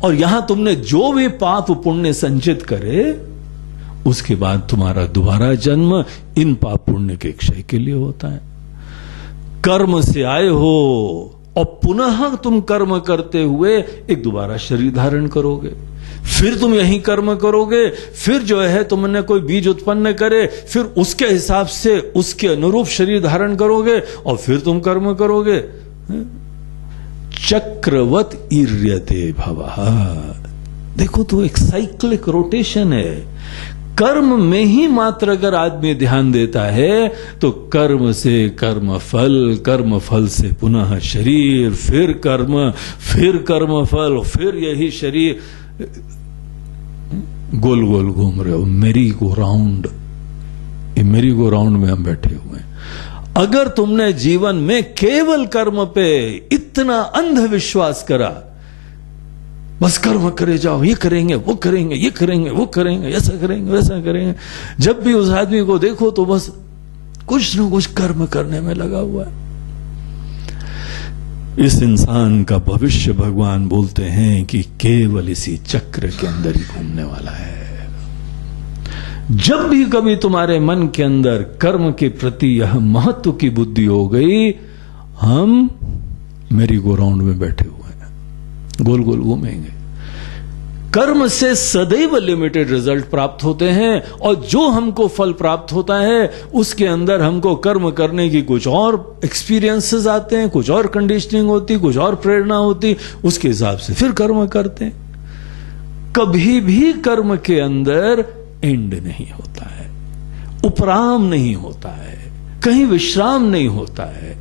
और यहां तुमने जो भी पाप पुण्य संचित करे, उसके बाद तुम्हारा दोबारा जन्म इन पाप पुण्य के क्षय के लिए होता है। कर्म से आए हो और पुनः तुम कर्म करते हुए एक दोबारा शरीर धारण करोगे, फिर तुम यही कर्म करोगे, फिर जो है तुमने कोई बीज उत्पन्न करे, फिर उसके हिसाब से उसके अनुरूप शरीर धारण करोगे और फिर तुम कर्म करोगे। चक्रवत ईर्यते भवः। देखो तो एक साइक्लिक रोटेशन है। कर्म में ही मात्र अगर आदमी ध्यान देता है तो कर्म से कर्म फल से पुनः शरीर, फिर कर्म फल, फिर यही शरीर, गोल गोल घूम रहे हो, मेरी गो राउंड में हम बैठे हुए हैं। अगर तुमने जीवन में केवल कर्म पे इतना अंधविश्वास करा, बस कर्म करे जाओ, ये करेंगे वो करेंगे, ये करेंगे वो करेंगे, ऐसा करेंगे वैसा करेंगे, जब भी उस आदमी को देखो तो बस कुछ न कुछ कर्म करने में लगा हुआ है, इस इंसान का भविष्य भगवान बोलते हैं कि केवल इसी चक्र के अंदर ही घूमने वाला है। जब भी कभी तुम्हारे मन के अंदर कर्म के प्रति यह महत्व की बुद्धि हो गई, हम मेरी गो राउंड में बैठे हुए हैं, गोल गोल घूमेंगे। कर्म से सदैव लिमिटेड रिजल्ट प्राप्त होते हैं, और जो हमको फल प्राप्त होता है उसके अंदर हमको कर्म करने की कुछ और एक्सपीरियंसेस आते हैं, कुछ और कंडीशनिंग होती, कुछ और प्रेरणा होती, उसके हिसाब से फिर कर्म करते हैं। कभी भी कर्म के अंदर एंड नहीं होता है, उपराम नहीं होता है, कहीं विश्राम नहीं होता है,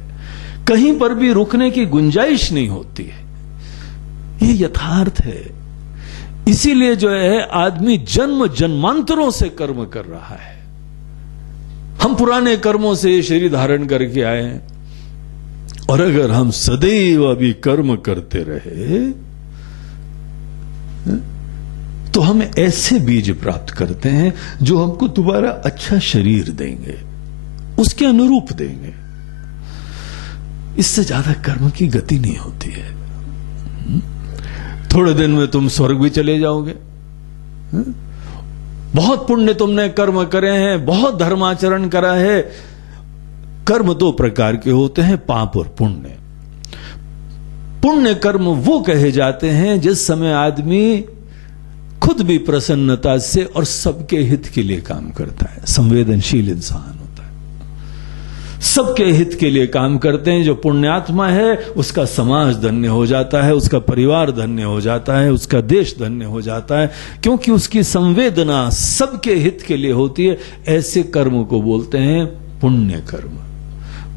कहीं पर भी रुकने की गुंजाइश नहीं होती है। ये यथार्थ है। इसीलिए जो है आदमी जन्म जन्मांतरों से कर्म कर रहा है। हम पुराने कर्मों से शरीर धारण करके आए हैं, और अगर हम सदैव अभी कर्म करते रहे तो हम ऐसे बीज प्राप्त करते हैं जो हमको दोबारा अच्छा शरीर देंगे, उसके अनुरूप देंगे। इससे ज्यादा कर्म की गति नहीं होती है। थोड़े दिन में तुम स्वर्ग भी चले जाओगे। बहुत पुण्य तुमने कर्म करे हैं, बहुत धर्माचरण करा है। कर्म दो प्रकार के होते हैं, पाप और पुण्य। पुण्य कर्म वो कहे जाते हैं जिस समय आदमी खुद भी प्रसन्नता से और सबके हित के लिए काम करता है, संवेदनशील इंसान होता है, सबके हित के लिए काम करते हैं। जो पुण्यात्मा है उसका समाज धन्य हो जाता है, उसका परिवार धन्य हो जाता है, उसका देश धन्य हो जाता है, क्योंकि उसकी संवेदना सबके हित के लिए होती है। ऐसे कर्म को बोलते हैं पुण्य कर्म।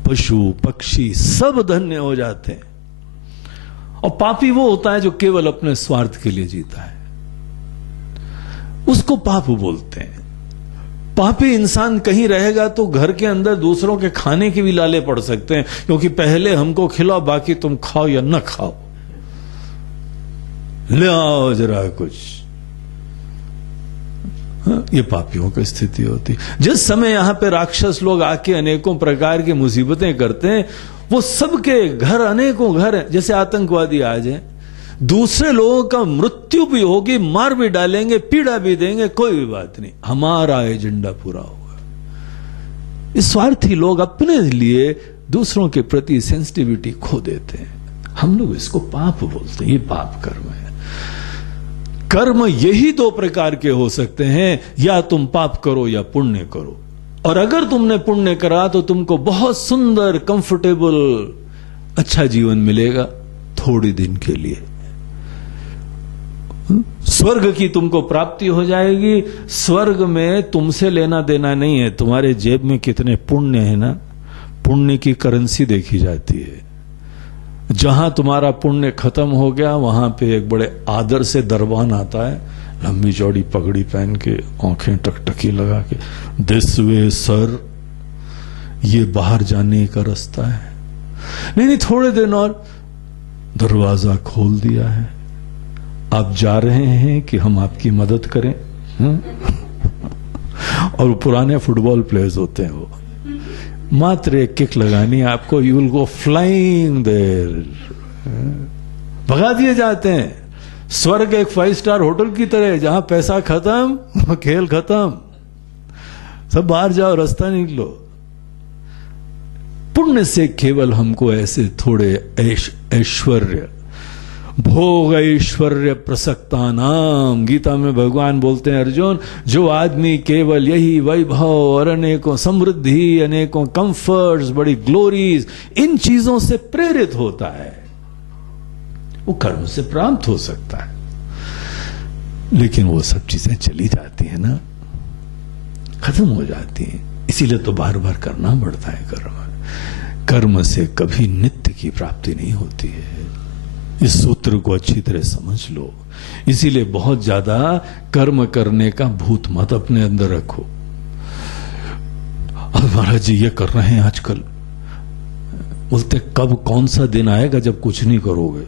पशु पक्षी सब धन्य हो जाते हैं। और पापी वो होता है जो केवल अपने स्वार्थ के लिए जीता है, उसको पाप बोलते हैं। पापी इंसान कहीं रहेगा तो घर के अंदर दूसरों के खाने के भी लाले पड़ सकते हैं, क्योंकि पहले हमको खिलाओ, बाकी तुम खाओ या न खाओ, ले आओ जरा कुछ। ये पापियों की स्थिति होती। जिस समय यहां पे राक्षस लोग आके अनेकों प्रकार की मुसीबतें करते हैं, वो सबके घर, अनेकों घर हैं, जैसे आतंकवादी आ जाए, दूसरे लोगों का मृत्यु भी होगी, मार भी डालेंगे, पीड़ा भी देंगे, कोई भी बात नहीं, हमारा एजेंडा पूरा होगा। इस स्वार्थी लोग अपने लिए दूसरों के प्रति सेंसिटिविटी खो देते हैं। हम लोग इसको पाप बोलते हैं। ये पाप कर्म है। कर्म यही दो प्रकार के हो सकते हैं, या तुम पाप करो या पुण्य करो। और अगर तुमने पुण्य करा तो तुमको बहुत सुंदर, कंफर्टेबल, अच्छा जीवन मिलेगा थोड़ी दिन के लिए। स्वर्ग की तुमको प्राप्ति हो जाएगी। स्वर्ग में तुमसे लेना देना नहीं है, तुम्हारे जेब में कितने पुण्य है ना, पुण्य की करेंसी देखी जाती है। जहां तुम्हारा पुण्य खत्म हो गया, वहां पे एक बड़े आदर से दरबान आता है, लंबी चौड़ी पगड़ी पहन के, आंखें टकटकी लगा के, दिस वे सर, ये बाहर जाने का रास्ता है। नहीं, थोड़े दिन और दरवाजा खोल दिया है, आप जा रहे हैं कि हम आपकी मदद करें। और पुराने फुटबॉल प्लेयर्स होते हैं, वो मात्र एक किक लगानी आपको, you will go flying there, भगा दिए जाते हैं। स्वर्ग एक 5 स्टार होटल की तरह, जहां पैसा खत्म खेल खत्म, सब बाहर जाओ, रास्ता निकलो। पुण्य से केवल हमको ऐसे थोड़े ऐश्वर्य, भोग ऐश्वर्य प्रसक्ता नाम, गीता में भगवान बोलते हैं अर्जुन, जो आदमी केवल यही वैभव और अनेकों समृद्धि, अनेकों कंफर्ट्स, बड़ी ग्लोरीज, इन चीजों से प्रेरित होता है, वो कर्म से प्राप्त हो सकता है। लेकिन वो सब चीजें चली जाती है ना, खत्म हो जाती हैं, इसीलिए तो बार बार करना पड़ता है कर्म। कर्म से कभी नित्य की प्राप्ति नहीं होती है, इस सूत्र को अच्छी तरह समझ लो। इसीलिए बहुत ज्यादा कर्म करने का भूत मत अपने अंदर रखो। और महाराज जी ये कर रहे हैं आजकल, बोलते कब कौन सा दिन आएगा जब कुछ नहीं करोगे।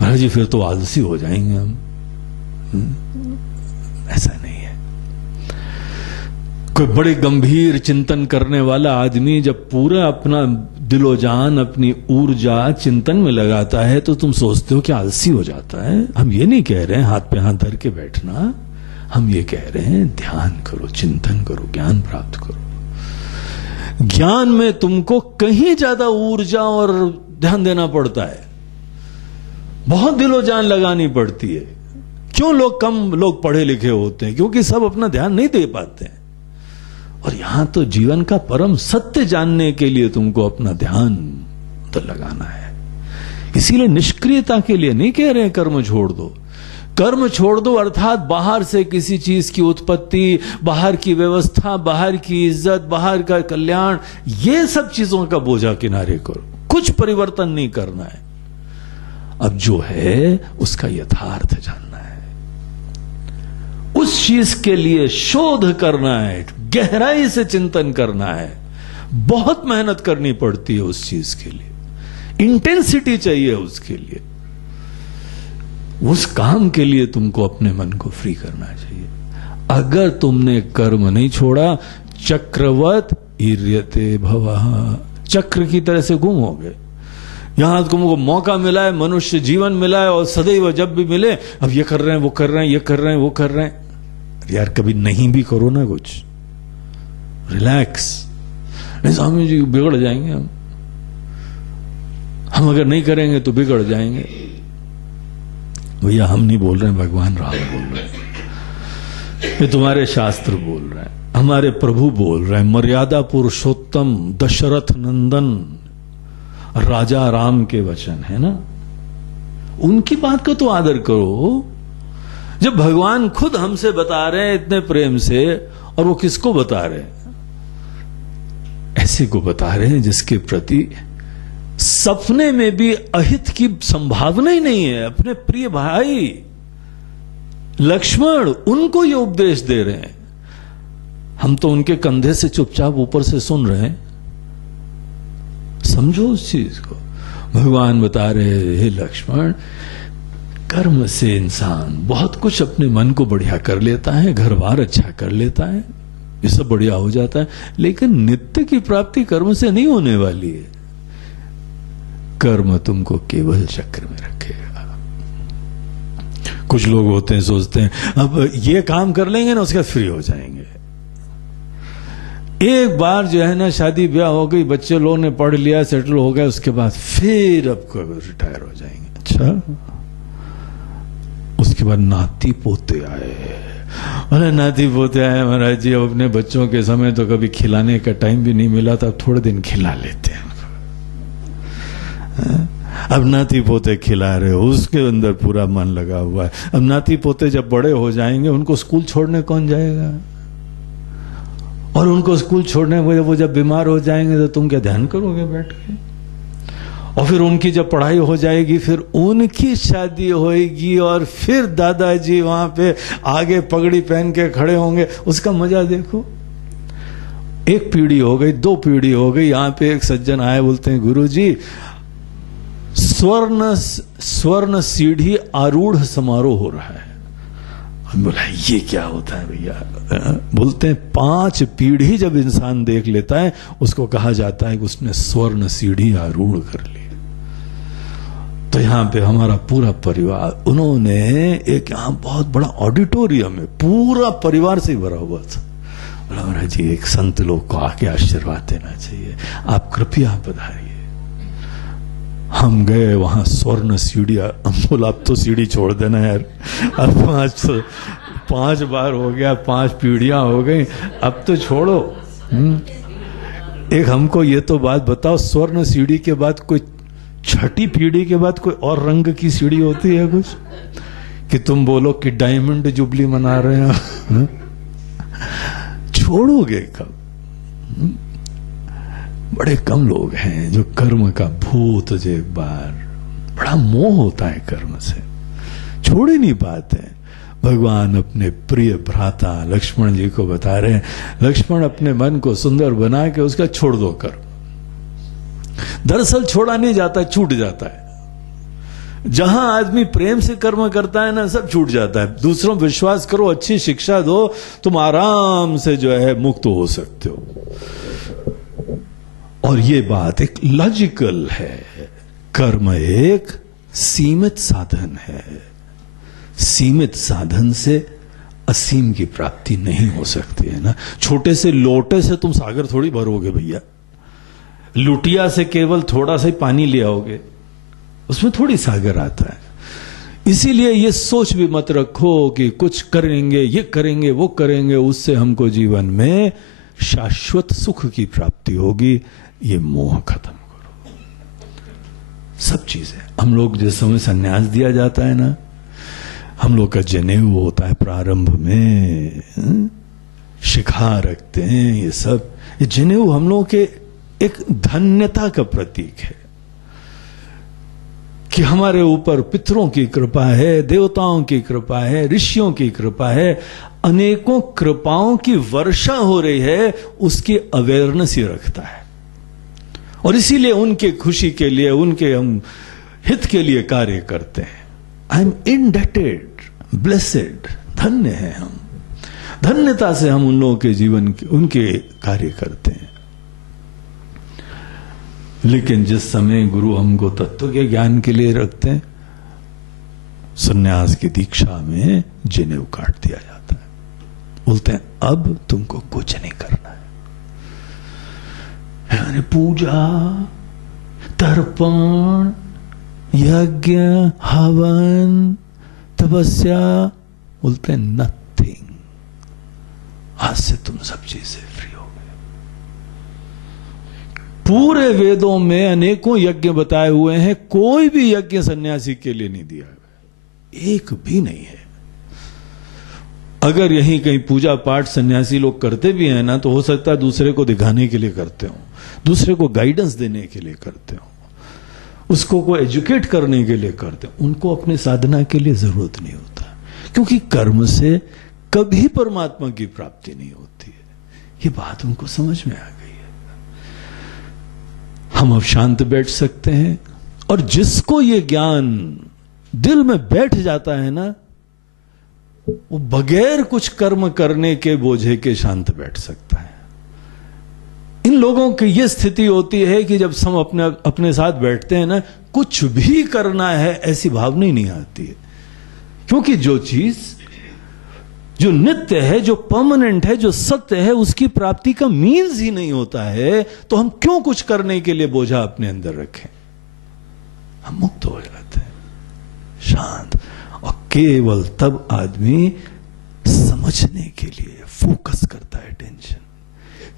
महाराज जी फिर तो आलसी हो जाएंगे हम। ऐसा नहीं है। कोई बड़े गंभीर चिंतन करने वाला आदमी जब पूरा अपना दिलो जान, अपनी ऊर्जा चिंतन में लगाता है, तो तुम सोचते हो कि आलसी हो जाता है। हम ये नहीं कह रहे हैं हाथ पे हाथ धर के बैठना, हम ये कह रहे हैं ध्यान करो, चिंतन करो, ज्ञान प्राप्त करो। ज्ञान में तुमको कहीं ज्यादा ऊर्जा और ध्यान देना पड़ता है, बहुत दिलो जान लगानी पड़ती है। क्यों कम लोग पढ़े लिखे होते हैं? क्योंकि सब अपना ध्यान नहीं दे पाते हैं। और यहां तो जीवन का परम सत्य जानने के लिए तुमको अपना ध्यान तो लगाना है। इसीलिए निष्क्रियता के लिए नहीं कह रहे हैं कर्म छोड़ दो। कर्म छोड़ दो अर्थात बाहर से किसी चीज की उत्पत्ति, बाहर की व्यवस्था, बाहर की इज्जत, बाहर का कल्याण, ये सब चीजों का बोझा किनारे करो। कुछ परिवर्तन नहीं करना है। अब जो है उसका यथार्थ जानना है, उस चीज के लिए शोध करना है, गहराई से चिंतन करना है। बहुत मेहनत करनी पड़ती है उस चीज के लिए, इंटेंसिटी चाहिए उसके लिए। उस काम के लिए तुमको अपने मन को फ्री करना चाहिए। अगर तुमने कर्म नहीं छोड़ा, चक्रवत ईर्यते भवः, चक्र की तरह से गुम हो गए। यहां तुमको मौका मिला है, मनुष्य जीवन मिला है, और सदैव जब भी मिले अब ये कर रहे हैं, वो कर रहे हैं, ये कर रहे हैं, वो कर रहे हैं। यार कभी नहीं भी करो ना, कुछ रिलैक्स। नहीं स्वामी जी बिगड़ जाएंगे हम अगर नहीं करेंगे तो बिगड़ जाएंगे। भैया हम नहीं बोल रहे हैं, भगवान राम बोल रहे हैं, ये तुम्हारे शास्त्र बोल रहे हैं, हमारे प्रभु बोल रहे हैं। मर्यादा पुरुषोत्तम दशरथ नंदन राजा राम के वचन है ना, उनकी बात को तो आदर करो। जब भगवान खुद हमसे बता रहे हैं इतने प्रेम से, और वो किसको बता रहे हैं? ऐसे को बता रहे हैं जिसके प्रति सपने में भी अहित की संभावना ही नहीं है। अपने प्रिय भाई लक्ष्मण, उनको ये उपदेश दे रहे हैं। हम तो उनके कंधे से चुपचाप ऊपर से सुन रहे हैं। समझो उस चीज को। भगवान बता रहे, हे लक्ष्मण, कर्म से इंसान बहुत कुछ अपने मन को बढ़िया कर लेता है, घर बार अच्छा कर लेता है, ये सब बढ़िया हो जाता है, लेकिन नित्य की प्राप्ति कर्म से नहीं होने वाली है। कर्म तुमको केवल चक्र में रखेगा। कुछ लोग होते हैं, सोचते हैं अब ये काम कर लेंगे ना, उसके बाद फ्री हो जाएंगे। एक बार जो है ना शादी ब्याह हो गई, बच्चे लोगों ने पढ़ लिया, सेटल हो गए, उसके बाद फिर अब रिटायर हो जाएंगे। अच्छा, उसके बाद नाती पोते आए। अरे नाती पोते आए महाराज जी, अब अपने बच्चों के समय तो कभी खिलाने का टाइम भी नहीं मिला था, अब थोड़े दिन खिला लेते हैं। अब नाती पोते खिला रहे हो, उसके अंदर पूरा मन लगा हुआ है। अब नाती पोते जब बड़े हो जाएंगे, उनको स्कूल छोड़ने कौन जाएगा? और उनको स्कूल छोड़ने वो जब बीमार हो जाएंगे तो तुम क्या ध्यान करोगे बैठ के? और फिर उनकी जब पढ़ाई हो जाएगी, फिर उनकी शादी होएगी, और फिर दादाजी वहां पे आगे पगड़ी पहन के खड़े होंगे। उसका मजा देखो। एक पीढ़ी हो गई, 2 पीढ़ी हो गई। यहां पे एक सज्जन आए, बोलते हैं गुरुजी स्वर्ण सीढ़ी आरूढ़ समारोह हो रहा है। हम बोला ये क्या होता है भैया? बोलते हैं 5 पीढ़ी जब इंसान देख लेता है उसको कहा जाता है कि उसने स्वर्ण सीढ़ी आरूढ़ कर ली। तो यहां पे हमारा पूरा परिवार, उन्होंने एक यहां बहुत बड़ा ऑडिटोरियम है, पूरा परिवार से भरा हुआ था। बोला महाराज जी एक संत लोग को आके आशीर्वाद देना चाहिए, आप कृपया पधारिए। हम गए वहां, स्वर्ण सीढ़ी। बोला अब तो सीढ़ी छोड़ देना यार, अब 5 बार हो गया, 5 पीढ़ियां हो गई, अब तो छोड़ो। एक हमको ये तो बात बताओ, स्वर्ण सीढ़ी के बाद कोई 6ठी पीढ़ी के बाद कोई और रंग की सीढ़ी होती है कुछ, कि तुम बोलो कि डायमंड जुबली मना रहे हैं? छोड़ोगे कब? बड़े कम लोग हैं जो कर्म का भूत, जो एक बार बड़ा मोह होता है कर्म से, छोड़ ही नहीं पाते। भगवान अपने प्रिय भ्राता लक्ष्मण जी को बता रहे हैं, लक्ष्मण अपने मन को सुंदर बना के उसका छोड़ दो कर्म। दरअसल छोड़ा नहीं जाता, छूट जाता है। जहां आदमी प्रेम से कर्म करता है ना, सब छूट जाता है। दूसरों पर विश्वास करो, अच्छी शिक्षा दो, तुम आराम से जो है मुक्त हो सकते हो। और ये बात एक लॉजिकल है। कर्म एक सीमित साधन है, सीमित साधन से असीम की प्राप्ति नहीं हो सकती है ना। छोटे से लोटे से तुम सागर थोड़ी भरोगे भैया, लुटिया से केवल थोड़ा सा ही पानी ले आओगे, उसमें थोड़ी सागर आता है। इसीलिए ये सोच भी मत रखो कि कुछ करेंगे, ये करेंगे, वो करेंगे, उससे हमको जीवन में शाश्वत सुख की प्राप्ति होगी। ये मोह खत्म करो। सब चीजें हम लोग जिस समय संन्यास दिया जाता है ना, हम लोग का जनेऊ होता है प्रारंभ में, शिखा रखते हैं, ये सब, ये जनेऊ हम लोग के एक धन्यता का प्रतीक है कि हमारे ऊपर पितरों की कृपा है, देवताओं की कृपा है, ऋषियों की कृपा है, अनेकों कृपाओं की वर्षा हो रही है, उसकी अवेयरनेस ही रखता है। और इसीलिए उनके खुशी के लिए, उनके हम हित के लिए कार्य करते हैं। आई एम इंडेटेड, ब्लेसेड, धन्य है हम, धन्यता से हम उन लोगों के जीवन के, उनके कार्य करते हैं। लेकिन जिस समय गुरु हमको तत्व के ज्ञान के लिए रखते हैं, सन्यास की दीक्षा में जनेऊ काट दिया जाता है। बोलते हैं अब तुमको कुछ नहीं करना है। यानी पूजा, तर्पण, यज्ञ, हवन, तपस्या, बोलते हैं नथिंग। आज से तुम सब चीजें फ्री हो गए। पूरे वेदों में अनेकों यज्ञ बताए हुए हैं, कोई भी यज्ञ सन्यासी के लिए नहीं दिया गया, एक भी नहीं है। अगर यहीं कहीं पूजा पाठ सन्यासी लोग करते भी हैं ना, तो हो सकता है दूसरे को दिखाने के लिए करते हो, दूसरे को गाइडेंस देने के लिए करते हो, उसको को एजुकेट करने के लिए करते हो। उनको अपने साधना के लिए जरूरत नहीं होता, क्योंकि कर्म से कभी परमात्मा की प्राप्ति नहीं होती है। ये बात उनको समझ में आ गई है। हम अब शांत बैठ सकते हैं, और जिसको ये ज्ञान दिल में बैठ जाता है ना, वो बगैर कुछ कर्म करने के बोझे के शांत बैठ सकता है। इन लोगों की यह स्थिति होती है कि जब हम अपने साथ बैठते हैं ना, कुछ भी करना है ऐसी भावना ही नहीं आती है। क्योंकि जो चीज जो नित्य है, जो परमानेंट है, जो सत्य है, उसकी प्राप्ति का मीन्स ही नहीं होता है, तो हम क्यों कुछ करने के लिए बोझा अपने अंदर रखें? हम मुक्त हो जाते हैं, शांत। और केवल तब आदमी समझने के लिए फोकस करता है टेंशन।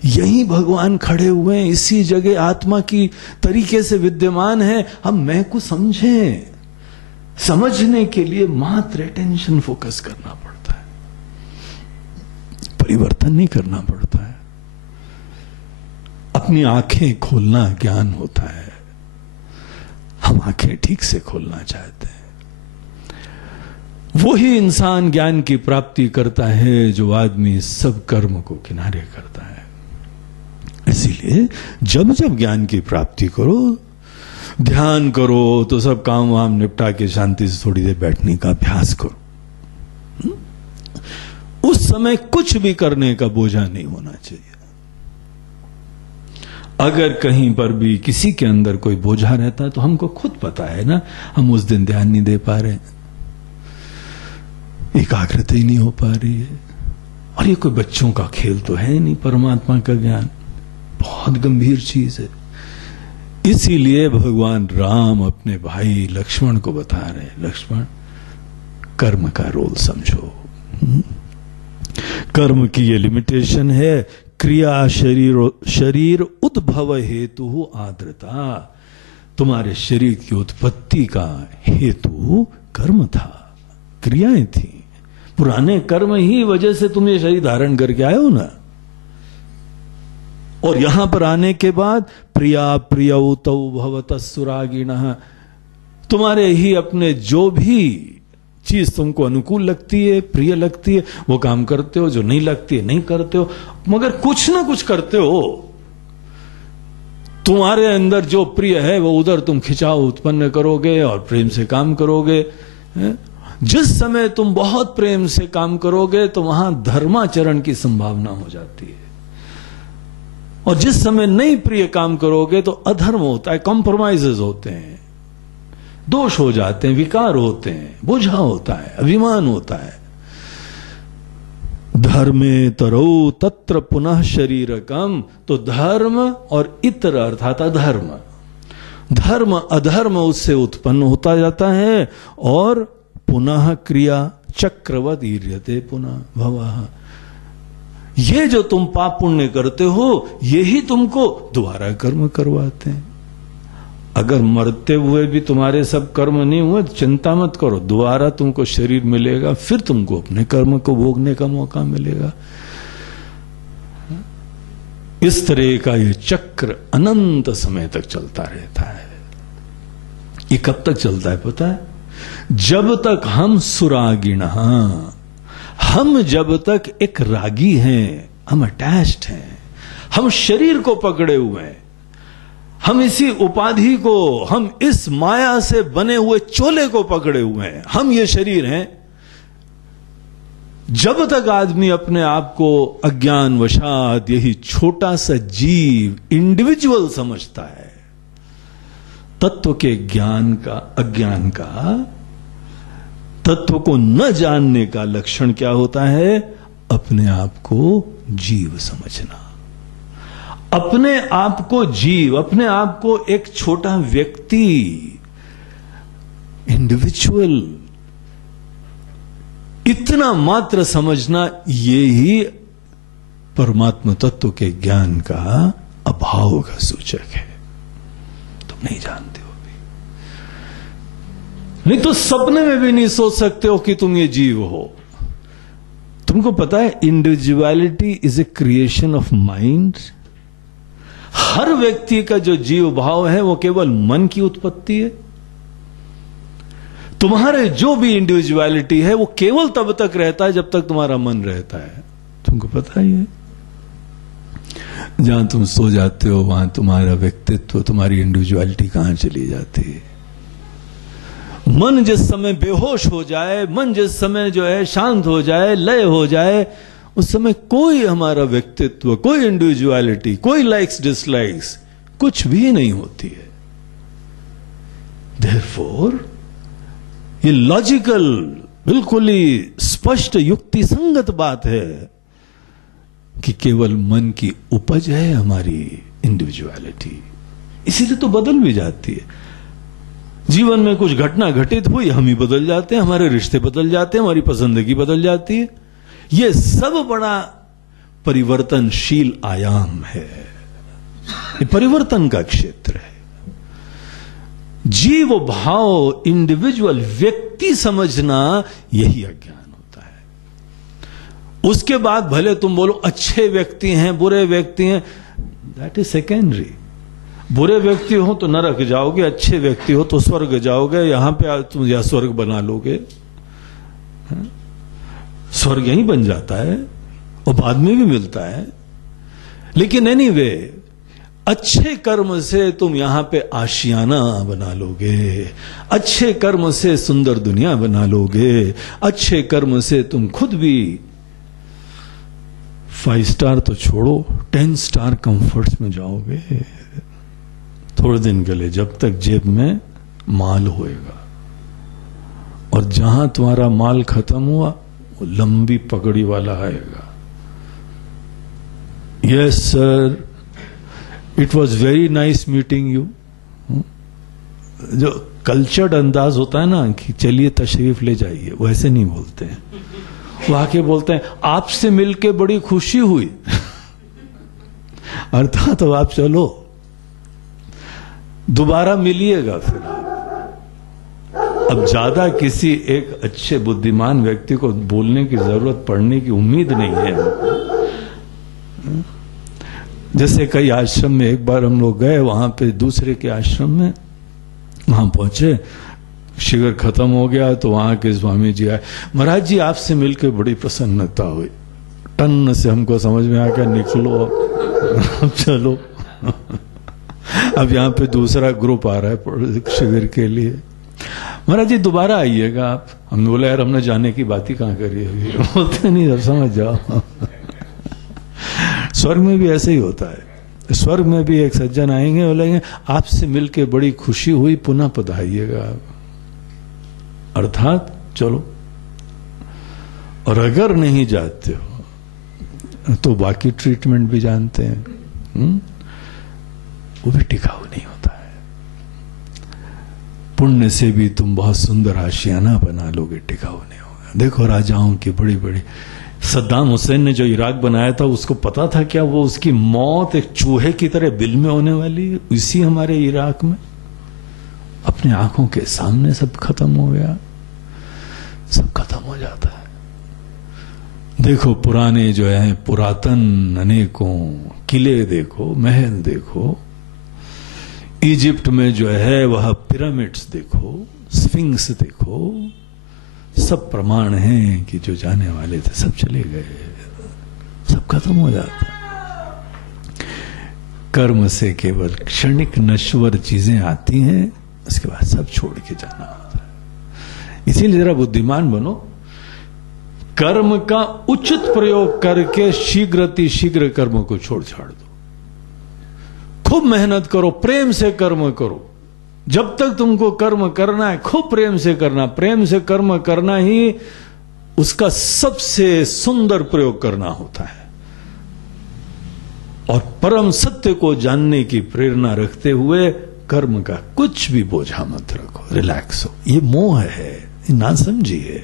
यही भगवान खड़े हुए हैं, इसी जगह आत्मा की तरीके से विद्यमान है। हम मैं को समझें, समझने के लिए मात्र अटेंशन फोकस करना पड़ता है, परिवर्तन नहीं करना पड़ता है। अपनी आंखें खोलना ज्ञान होता है। हम आंखें ठीक से खोलना चाहते हैं। वही इंसान ज्ञान की प्राप्ति करता है जो आदमी सब कर्म को किनारे करता है। इसीलिए जब जब ज्ञान की प्राप्ति करो, ध्यान करो तो सब काम वाम निपटा के शांति से थोड़ी देर बैठने का अभ्यास करो। उस समय कुछ भी करने का बोझा नहीं होना चाहिए। अगर कहीं पर भी किसी के अंदर कोई बोझा रहता है तो हमको खुद पता है ना, हम उस दिन ध्यान नहीं दे पा रहे, एकाग्रता ही नहीं हो पा रही है। और ये कोई बच्चों का खेल तो है नहीं, परमात्मा का ज्ञान बहुत गंभीर चीज है। इसीलिए भगवान राम अपने भाई लक्ष्मण को बता रहे हैं, लक्ष्मण कर्म का रोल समझो। कर्म की ये लिमिटेशन है, क्रिया शरीर उद्भव हेतु आर्द्रता। तुम्हारे शरीर की उत्पत्ति का हेतु कर्म था, क्रियाएं थी। पुराने कर्म ही वजह से तुम ये शरीर धारण करके आए हो ना। और यहां पर आने के बाद प्रिया प्रियौ तौ भवतः सुरागिणः, तुम्हारे ही अपने जो भी चीज तुमको अनुकूल लगती है, प्रिय लगती है, वो काम करते हो, जो नहीं लगती है नहीं करते हो, मगर कुछ ना कुछ करते हो। तुम्हारे अंदर जो प्रिय है वो उधर तुम खिंचाव उत्पन्न करोगे और प्रेम से काम करोगे। जिस समय तुम बहुत प्रेम से काम करोगे तो वहां धर्माचरण की संभावना हो जाती है, और जिस समय नहीं प्रिय काम करोगे तो अधर्म होता है, कॉम्प्रोमाइजेस होते हैं, दोष हो जाते हैं, विकार होते हैं, बोझा होता है, अभिमान होता है। धर्मे तरो तत्र पुनः शरीरकम, तो धर्म और इतर अर्थात अधर्म, धर्म अधर्म उससे उत्पन्न होता जाता है, और पुनः क्रिया चक्रवत ईर्यते पुनः भवः। ये जो तुम पाप पुण्य करते हो यही तुमको दोबारा कर्म करवाते हैं। अगर मरते हुए भी तुम्हारे सब कर्म नहीं हुए तो चिंता मत करो, दोबारा तुमको शरीर मिलेगा, फिर तुमको अपने कर्म को भोगने का मौका मिलेगा। इस तरह का ये चक्र अनंत समय तक चलता रहता है। ये कब तक चलता है पता है? जब तक हम सुरागिण, हम जब तक एक रागी हैं, हम अटैच्ड हैं, हम शरीर को पकड़े हुए हैं, हम इसी उपाधि को, हम इस माया से बने हुए चोले को पकड़े हुए हैं, हम ये शरीर हैं। जब तक आदमी अपने आप को अज्ञान वशात यही छोटा सा जीव इंडिविजुअल समझता है, तत्व के ज्ञान का, अज्ञान का, तत्व को न जानने का लक्षण क्या होता है? अपने आप को जीव समझना, अपने आप को जीव, अपने आप को एक छोटा व्यक्ति, इंडिविजुअल, इतना मात्र समझना, ये ही परमात्मा तत्व के ज्ञान का अभाव का सूचक है। तुम नहीं जानते हो भी, नहीं तो सपने में भी नहीं सोच सकते हो कि तुम ये जीव हो। तुमको पता है individuality is a creation of mind. हर व्यक्ति का जो जीव भाव है वो केवल मन की उत्पत्ति है। तुम्हारे जो भी इंडिविजुअलिटी है वो केवल तब तक रहता है जब तक तुम्हारा मन रहता है। तुमको पता ही है, जहां तुम सो जाते हो वहां तुम्हारा व्यक्तित्व, तुम्हारी इंडिविजुअलिटी कहां चली जाती है। मन जिस समय बेहोश हो जाए, मन जिस समय जो है शांत हो जाए, लय हो जाए, उस समय कोई हमारा व्यक्तित्व, कोई इंडिविजुअलिटी, कोई लाइक्स डिसलाइक्स कुछ भी नहीं होती है। देयरफॉर ये लॉजिकल, बिल्कुल ही स्पष्ट युक्ति संगत बात है कि केवल मन की उपज है हमारी इंडिविजुअलिटी। इसीलिए तो बदल भी जाती है। जीवन में कुछ घटना घटित हुई, हम ही बदल जाते हैं, हमारे रिश्ते बदल जाते हैं, हमारी पसंदगी बदल जाती है। यह सब बड़ा परिवर्तनशील आयाम है, ये परिवर्तन का क्षेत्र है। जीव भाव, इंडिविजुअल, व्यक्ति समझना, यही अज्ञान होता है। उसके बाद भले तुम बोलो अच्छे व्यक्ति हैं, बुरे व्यक्ति हैं, दैट इज सेकेंडरी। बुरे व्यक्ति हो तो नरक जाओगे, अच्छे व्यक्ति हो तो स्वर्ग जाओगे, यहां पे तुम या स्वर्ग बना लोगे। स्वर्ग यहीं बन जाता है और बाद में भी मिलता है। लेकिन एनीवे, अच्छे कर्म से तुम यहां पे आशियाना बना लोगे, अच्छे कर्म से सुंदर दुनिया बना लोगे, अच्छे कर्म से तुम खुद भी 5 स्टार तो छोड़ो 10 स्टार कंफर्ट्स में जाओगे थोड़े दिन के लिए, जब तक जेब में माल होएगा। और जहां तुम्हारा माल खत्म हुआ वो लंबी पगड़ी वाला आएगा। Yes sir, it was very nice meeting you. जो कल्चर्ड अंदाज होता है ना कि चलिए तशरीफ ले जाइए, वैसे नहीं बोलते हैं। वो आके बोलते हैं आपसे मिलके बड़ी खुशी हुई अर्थात तो आप चलो, दोबारा मिलिएगा फिर आप। अब ज्यादा किसी एक अच्छे बुद्धिमान व्यक्ति को बोलने की जरूरत पड़ने की उम्मीद नहीं है हमको। जैसे कई आश्रम में एक बार हम लोग गए, वहां पे दूसरे के आश्रम में, वहां पहुंचे, शिविर खत्म हो गया तो वहां के स्वामी जी आए, महाराज जी आपसे मिलकर बड़ी प्रसन्नता हुई। टन से हमको समझ में आ गया निकलो अब चलो अब यहाँ पे दूसरा ग्रुप आ रहा है शिविर के लिए, महाराज जी दोबारा आइएगा आप। हमने बोला यार हमने जाने की बात ही कहां करी है, बोलते नहीं सर समझ जाओ स्वर्ग में भी ऐसे ही होता है। स्वर्ग में भी एक सज्जन आएंगे, बोलेंगे आपसे मिलके बड़ी खुशी हुई, पुनः पधारिएगा आप, अर्थात चलो। और अगर नहीं जाते हो तो बाकी ट्रीटमेंट भी जानते हैं, वो भी टिकाऊ नहीं होता है। पुण्य से भी तुम बहुत सुंदर आशियाना बना लोगे, टिकाऊ नहीं होगा। देखो राजाओं की बड़ी बड़ी, सद्दाम हुसैन ने जो इराक बनाया था उसको पता था क्या वो उसकी मौत एक चूहे की तरह बिल में होने वाली है? इसी हमारे इराक में अपने आंखों के सामने सब खत्म हो गया, सब खत्म हो जाता है। देखो पुराने जो है पुरातन अनेकों किले देखो, महल देखो, इजिप्ट में जो है वह पिरामिड्स देखो, स्फिंक्स देखो, सब प्रमाण हैं कि जो जाने वाले थे सब चले गए, सब खत्म हो जाता। कर्म से केवल क्षणिक नश्वर चीजें आती हैं, उसके बाद सब छोड़ के जाना होता है। इसीलिए जरा बुद्धिमान बनो, कर्म का उचित प्रयोग करके शीघ्र कर्म को छोड़ छाड़ दो। खूब मेहनत करो, प्रेम से कर्म करो। जब तक तुमको कर्म करना है खूब प्रेम से करना, प्रेम से कर्म करना ही उसका सबसे सुंदर प्रयोग करना होता है। और परम सत्य को जानने की प्रेरणा रखते हुए कर्म का कुछ भी बोझा मत रखो, रिलैक्स हो। ये मोह है, ये ना समझिए,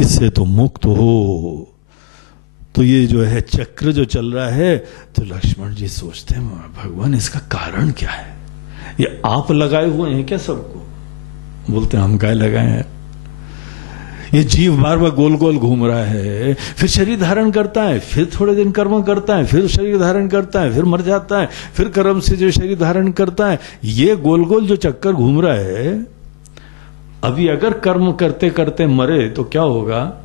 इससे तो मुक्त हो। तो ये जो है चक्र जो चल रहा है, तो लक्ष्मण जी सोचते हैं भगवान इसका कारण क्या है? ये आप लगाए हुए हैं क्या सबको? बोलते हैं हम काय लगाए हैं? ये जीव बार बार गोल गोल घूम रहा है, फिर शरीर धारण करता है, फिर थोड़े दिन कर्म करता है, फिर शरीर धारण करता है, फिर मर जाता है, फिर कर्म से जो शरीर धारण करता है। ये गोल गोल जो चक्कर घूम रहा है, अभी अगर कर्म करते करते मरे तो क्या होगा?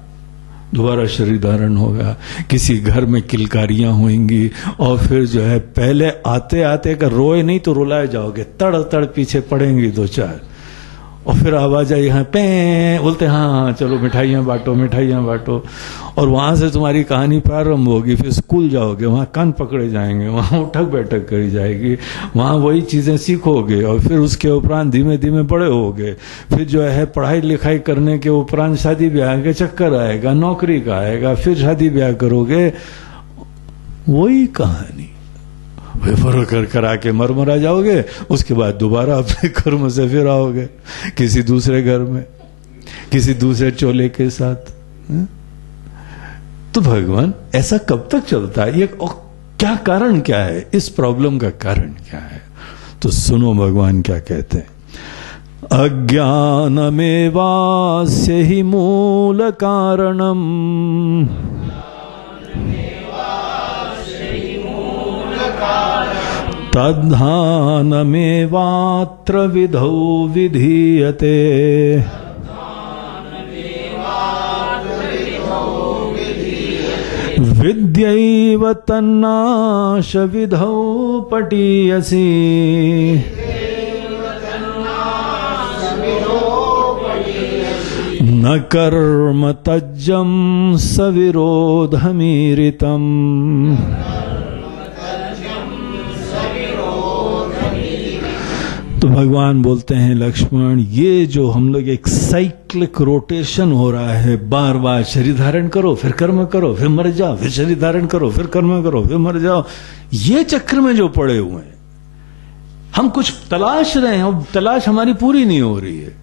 दोबारा शरीर धारण होगा, किसी घर में किलकारियां होंगी, और फिर जो है पहले आते आते अगर रोए नहीं तो रुलाए जाओगे, तड़ तड़ पीछे पड़ेंगी 2-4, और फिर आवाज आई यहाँ पे, बोलते हाँ चलो मिठाइयाँ बांटो मिठाइयाँ बांटो, और वहां से तुम्हारी कहानी प्रारंभ होगी। फिर स्कूल जाओगे, वहां कान पकड़े जाएंगे, वहां उठक बैठक करी जाएगी, वहां वही चीजें सीखोगे, और फिर उसके उपरांत धीमे धीमे बड़े होगे। फिर जो है पढ़ाई लिखाई करने के उपरांत शादी ब्याह के चक्कर आएगा, नौकरी का आएगा, फिर शादी ब्याह करोगे, वही कहानी। वेफर कर करा के मर जाओगे, उसके बाद दोबारा अपने कर्म से फिर आओगे किसी दूसरे घर में, किसी दूसरे चोले के साथ। तो भगवान ऐसा कब तक चलता है? ये क्या कारण क्या है? इस प्रॉब्लम का कारण क्या है? तो सुनो भगवान क्या कहते हैं। अज्ञानमेवास्य हि मूल कारणम तद्धानमेवात्र विधौ विधीयते। विद्यैव तन्नाश विधौ पटीयसी न कर्म तज्जम सविरोधमीरितम। तो भगवान बोलते हैं लक्ष्मण, ये जो हम लोग एक साइक्लिक रोटेशन हो रहा है, बार बार शरीर धारण करो फिर कर्म करो फिर मर जाओ, फिर शरीर धारण करो फिर कर्म करो फिर मर जाओ, ये चक्र में जो पड़े हुए हैं, हम कुछ तलाश रहे हैं और तलाश हमारी पूरी नहीं हो रही है।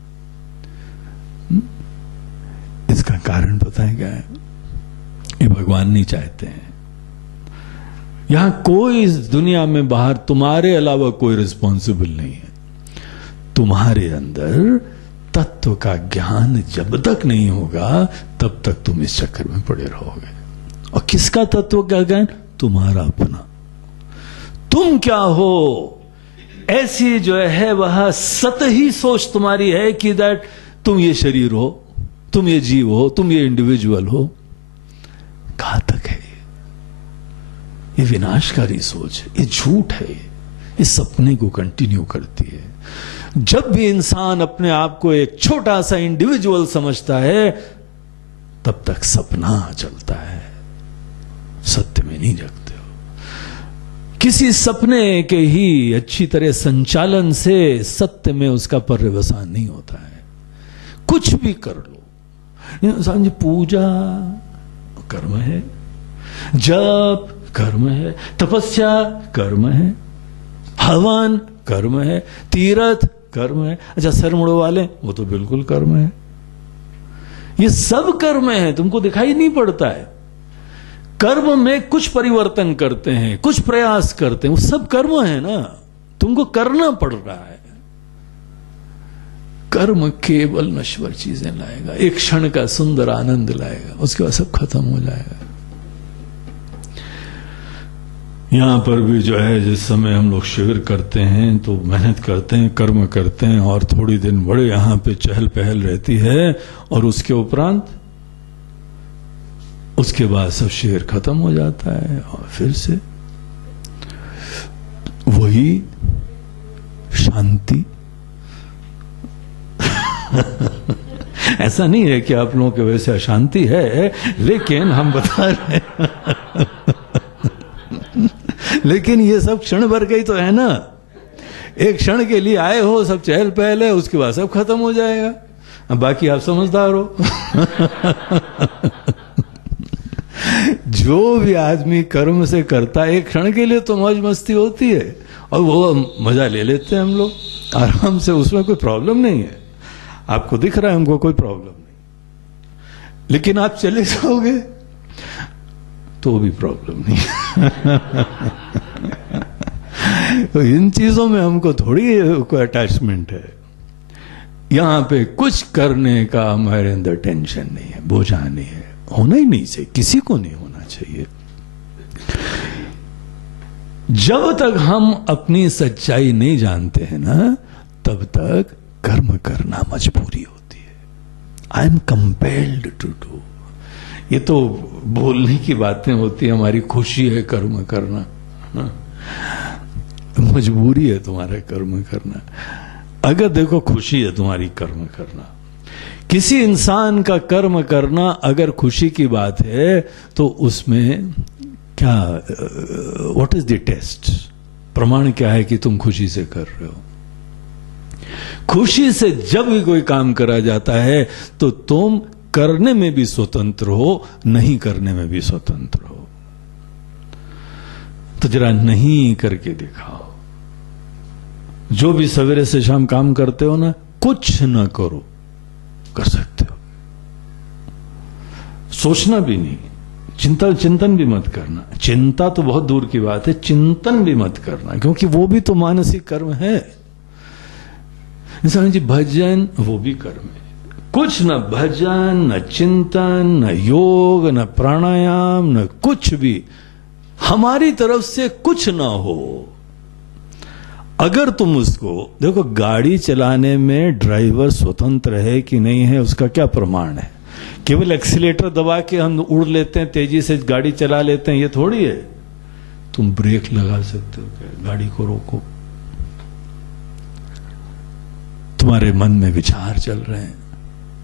इसका कारण पता है क्या है? ये भगवान नहीं चाहते हैं। यहां कोई इस दुनिया में बाहर तुम्हारे अलावा कोई रिस्पॉन्सिबल नहीं है। तुम्हारे अंदर तत्व का ज्ञान जब तक नहीं होगा तब तक तुम इस चक्कर में पड़े रहोगे। और किसका तत्व का ज्ञान? तुम्हारा अपना। तुम क्या हो ऐसी जो है वह सतही सोच तुम्हारी है कि दैट तुम ये शरीर हो, तुम ये जीव हो, तुम ये इंडिविजुअल हो। कहां तक है ये विनाशकारी सोच है, ये झूठ है, ये सपने को कंटिन्यू करती है। जब भी इंसान अपने आप को एक छोटा सा इंडिविजुअल समझता है तब तक सपना चलता है, सत्य में नहीं जगते हो। किसी सपने के ही अच्छी तरह संचालन से सत्य में उसका पर्यवसान नहीं होता है। कुछ भी कर लो, इंसान जी, पूजा कर्म है, जप कर्म है, तपस्या कर्म है, हवन कर्म है, तीर्थ कर्म है। अच्छा, सर मुड़ो वाले वो तो बिल्कुल कर्म है। ये सब कर्म है, तुमको दिखाई नहीं पड़ता है। कर्म में कुछ परिवर्तन करते हैं, कुछ प्रयास करते हैं, वो सब कर्म है ना, तुमको करना पड़ रहा है। कर्म केवल नश्वर चीजें लाएगा, एक क्षण का सुंदर आनंद लाएगा, उसके बाद सब खत्म हो जाएगा। यहां पर भी जो है जिस समय हम लोग शिविर करते हैं तो मेहनत करते हैं, कर्म करते हैं और थोड़ी दिन बड़े यहां पे चहल पहल रहती है और उसके उपरांत उसके बाद सब शिविर खत्म हो जाता है और फिर से वही शांति। ऐसा नहीं है कि आप लोगों के वैसे अशांति है, लेकिन हम बता रहे हैं लेकिन ये सब क्षण भर का ही तो है ना। एक क्षण के लिए आए हो, सब चहल पहल है, उसके बाद सब खत्म हो जाएगा। अब बाकी आप समझदार हो जो भी आदमी कर्म से करता है, एक क्षण के लिए तो मौज मस्ती होती है और वो मजा ले लेते हैं हम लोग आराम से, उसमें कोई प्रॉब्लम नहीं है। आपको दिख रहा है हमको कोई प्रॉब्लम नहीं, लेकिन आप चले जाओगे तो भी प्रॉब्लम नहीं तो इन चीजों में हमको थोड़ी कोई अटैचमेंट है। यहां पे कुछ करने का हमारे अंदर टेंशन नहीं है, बोझा नहीं है, होना ही नहीं चाहिए, किसी को नहीं होना चाहिए। जब तक हम अपनी सच्चाई नहीं जानते हैं ना, तब तक कर्म करना मजबूरी होती है। I am compelled to do, ये तो बोलने की बातें होती है, हमारी खुशी है कर्म करना, मजबूरी है तुम्हारा कर्म करना। अगर देखो खुशी है तुम्हारी कर्म करना, किसी इंसान का कर्म करना अगर खुशी की बात है तो उसमें क्या, व्हाट इज द टेस्ट, प्रमाण क्या है कि तुम खुशी से कर रहे हो? खुशी से जब भी कोई काम करा जाता है तो तुम करने में भी स्वतंत्र हो, नहीं करने में भी स्वतंत्र हो। तो जरा नहीं करके दिखाओ। जो भी सवेरे से शाम काम करते हो ना, कुछ ना करो, कर सकते हो, सोचना भी नहीं, चिंतन भी मत करना। चिंता तो बहुत दूर की बात है, चिंतन भी मत करना, क्योंकि वो भी तो मानसिक कर्म है। इंसान जी भजन, वो भी कर्म है। कुछ न भजन, न चिंतन, न योग, न प्राणायाम, न कुछ भी हमारी तरफ से कुछ ना हो। अगर तुम उसको देखो, गाड़ी चलाने में ड्राइवर स्वतंत्र है कि नहीं है उसका क्या प्रमाण है? केवल एक्सीलेटर दबा के हम उड़ लेते हैं, तेजी से गाड़ी चला लेते हैं, ये थोड़ी है। तुम ब्रेक लगा सकते हो क्या? गाड़ी को रोको। तुम्हारे मन में विचार चल रहे हैं,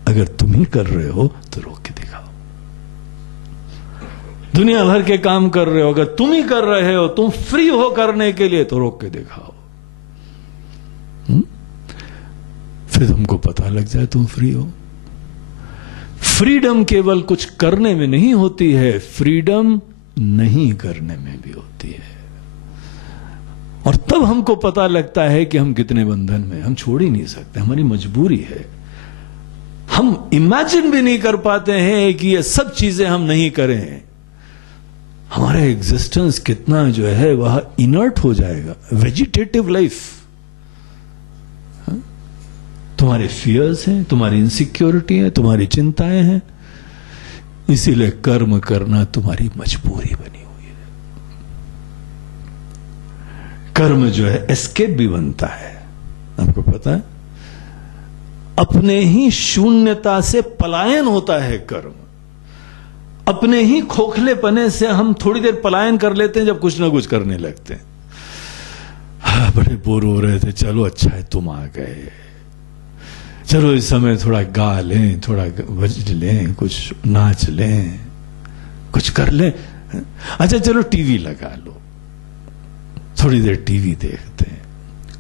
अगर तुम ही कर रहे हो तो रोक के दिखाओ। दुनिया भर के काम कर रहे हो, अगर तुम ही कर रहे हो, तुम फ्री हो करने के लिए, तो रोक के दिखाओ। फिर तुमको पता लग जाए तुम फ्री हो। फ्रीडम केवल कुछ करने में नहीं होती है, फ्रीडम नहीं करने में भी होती है। और तब हमको पता लगता है कि हम कितने बंधन में, हम छोड़ ही नहीं सकते, हमारी मजबूरी है। हम इमेजिन भी नहीं कर पाते हैं कि ये सब चीजें हम नहीं करें। हमारा एग्जिस्टेंस कितना जो है वह इनर्ट हो जाएगा, वेजिटेटिव लाइफ। तुम्हारे फियर्स हैं, तुम्हारी इनसिक्योरिटी है, तुम्हारी चिंताएं हैं, इसीलिए कर्म करना तुम्हारी मजबूरी बनी हुई है। कर्म जो है एस्केप भी बनता है, आपको पता है। अपने ही शून्यता से पलायन होता है कर्म। अपने ही खोखलेपने से हम थोड़ी देर पलायन कर लेते हैं जब कुछ ना कुछ करने लगते हैं। हाँ, बड़े बोर हो रहे थे, चलो अच्छा है तुम आ गए, चलो इस समय थोड़ा गा लें, थोड़ा बज लें, कुछ नाच लें, कुछ कर लें। अच्छा चलो टीवी लगा लो, थोड़ी देर टीवी देखते हैं।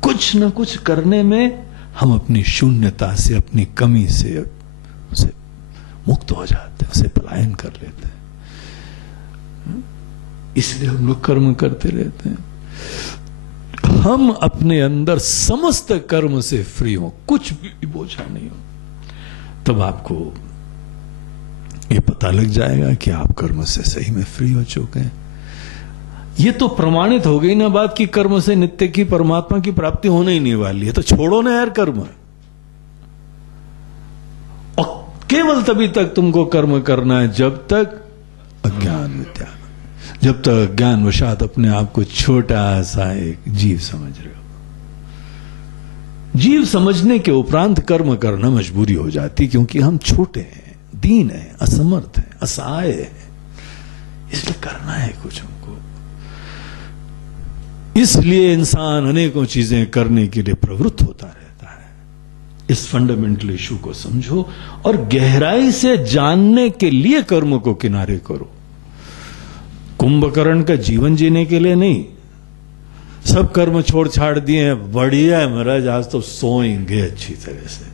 कुछ ना कुछ करने में हम अपनी शून्यता से, अपनी कमी से उसे मुक्त हो जाते हैं, उसे पलायन कर लेते हैं। इसलिए हम लोग कर्म करते रहते हैं। हम अपने अंदर समस्त कर्म से फ्री हो, कुछ भी बोझा नहीं हो, तब आपको ये पता लग जाएगा कि आप कर्म से सही में फ्री हो चुके हैं। ये तो प्रमाणित हो गई ना बात कि कर्म से नित्य की परमात्मा की प्राप्ति होने ही नहीं वाली है, तो छोड़ो ना यार कर्म। और केवल तभी तक तुमको कर्म करना है जब तक अज्ञान विद्या, जब तक अज्ञान वशात अपने आप को छोटा सा एक जीव समझ रहे हो। जीव समझने के उपरांत कर्म करना मजबूरी हो जाती, क्योंकि हम छोटे हैं, दीन हैं, असमर्थ हैं, असहाय हैं, इसलिए करना है कुछ हमको। इसलिए इंसान अनेकों चीजें करने के लिए प्रवृत्त होता रहता है। इस फंडामेंटल इशू को समझो और गहराई से जानने के लिए कर्म को किनारे करो। कुंभकर्ण का जीवन जीने के लिए नहीं, सब कर्म छोड़ छाड़ दिए हैं, बढ़िया है महाराज, आज तो सोएंगे अच्छी तरह से,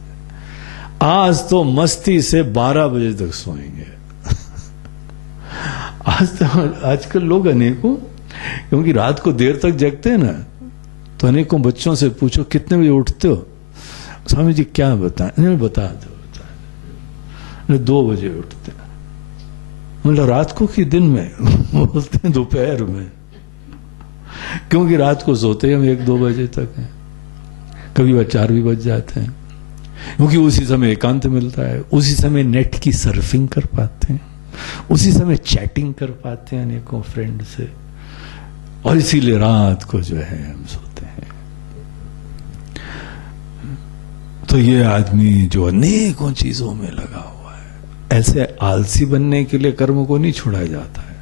आज तो मस्ती से 12 बजे तक सोएंगे। आजकल लोग अनेकों, क्योंकि रात को देर तक जगते हैं ना, तो अनेकों बच्चों से पूछो कितने बजे उठते हो, स्वामी जी क्या बताएं, नहीं बता दो, 2 बजे उठते हैं। मतलब रात को कि दिन में? बोलते हैं दोपहर में, क्योंकि रात को सोते हम 1-2 बजे तक हैं, कभी 4 भी बज जाते हैं, क्योंकि उसी समय एकांत मिलता है, उसी समय नेट की सर्फिंग कर पाते हैं, उसी समय चैटिंग कर पाते हैं अनेकों फ्रेंड से, और इसीलिए रात को जो है हम सोते हैं। तो ये आदमी जो अनेकों चीजों में लगा हुआ है, ऐसे आलसी बनने के लिए कर्म को नहीं छोड़ा जाता है,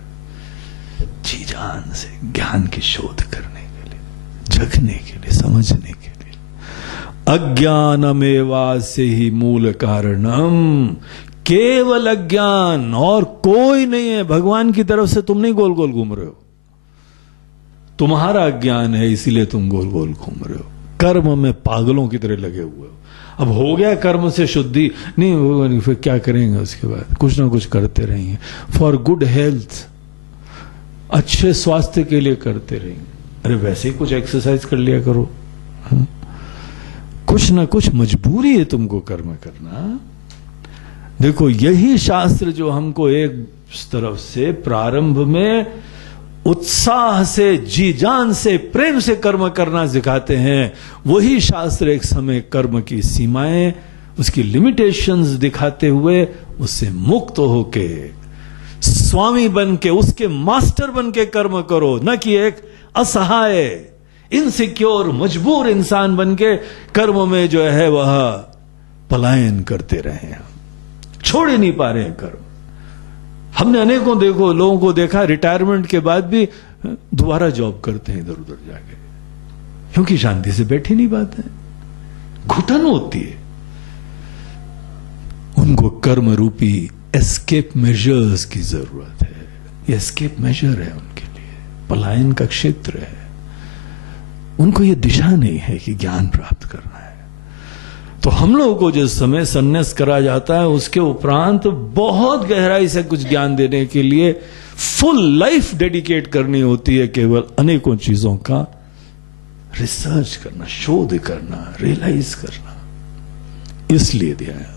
जी जान से ज्ञान की शोध करने के लिए, जगने के लिए, समझने के लिए। अज्ञानमेवास्य ही मूल कारणम, केवल अज्ञान और कोई नहीं है। भगवान की तरफ से तुम नहीं गोल गोल घूम रहे हो, तुम्हारा अज्ञान है, इसीलिए तुम गोल गोल घूम रहे हो, कर्म में पागलों की तरह लगे हुए हो। अब हो गया कर्म से शुद्धि, नहीं होगा नहीं, फिर क्या करेंगे उसके बाद? कुछ ना कुछ करते रहेंगे, फॉर गुड हेल्थ, अच्छे स्वास्थ्य के लिए करते रहेंगे। अरे वैसे ही कुछ एक्सरसाइज कर लिया करो, हाँ? कुछ ना कुछ मजबूरी है तुमको कर्म करना। देखो यही शास्त्र जो हमको एक तरफ से प्रारंभ में उत्साह से, जी जान से, प्रेम से कर्म करना सिखाते हैं, वही शास्त्र एक समय कर्म की सीमाएं, उसकी लिमिटेशंस दिखाते हुए उससे मुक्त होके स्वामी बन के, उसके मास्टर बन के कर्म करो, न कि एक असहाय, इनसिक्योर, मजबूर इंसान बन के कर्म में जो है वह पलायन करते रहे। छोड़ ही नहीं पा रहे हैं कर्म। हमने अनेकों लोगों को देखा रिटायरमेंट के बाद भी दोबारा जॉब करते हैं इधर उधर जाके, क्योंकि शांति से बैठ ही नहीं पाते हैं, घुटन होती है। उनको कर्म रूपी एस्केप मेजर्स की जरूरत है। ये एस्केप मेजर है उनके लिए, पलायन का क्षेत्र है। उनको ये दिशा नहीं है कि ज्ञान प्राप्त करना है। तो हम लोगों को जिस समय संन्यास करा जाता है, उसके उपरांत बहुत गहराई से कुछ ज्ञान देने के लिए फुल लाइफ डेडिकेट करनी होती है, केवल अनेकों चीजों का रिसर्च करना, शोध करना, रियलाइज करना, इसलिए दिया जाता।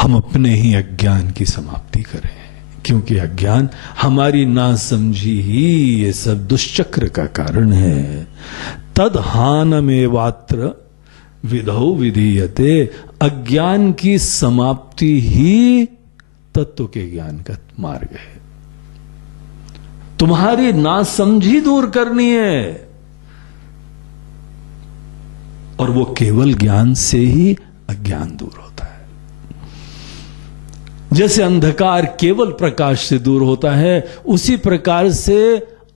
हम अपने ही अज्ञान की समाप्ति करें, क्योंकि अज्ञान हमारी नासमझी ही ये सब दुष्चक्र का कारण है। तद हानमेवात्र विधौ विधीयते, अज्ञान की समाप्ति ही तत्व के ज्ञान का मार्ग है। तुम्हारी नासमझी दूर करनी है, और वो केवल ज्ञान से ही अज्ञान दूर होता है। जैसे अंधकार केवल प्रकाश से दूर होता है, उसी प्रकार से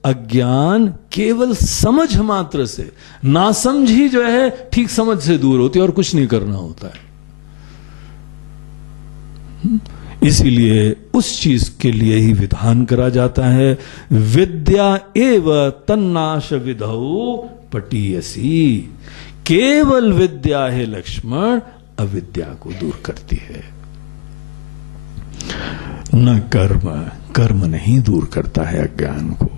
अज्ञान केवल समझ मात्र से, नासमझी जो है ठीक समझ से दूर होती है, और कुछ नहीं करना होता है। इसीलिए उस चीज के लिए ही विधान करा जाता है, विद्या एव तन्नाश विधौ पटीयसी। केवल विद्या है लक्ष्मण, अविद्या को दूर करती है। न कर्म, कर्म नहीं दूर करता है अज्ञान को।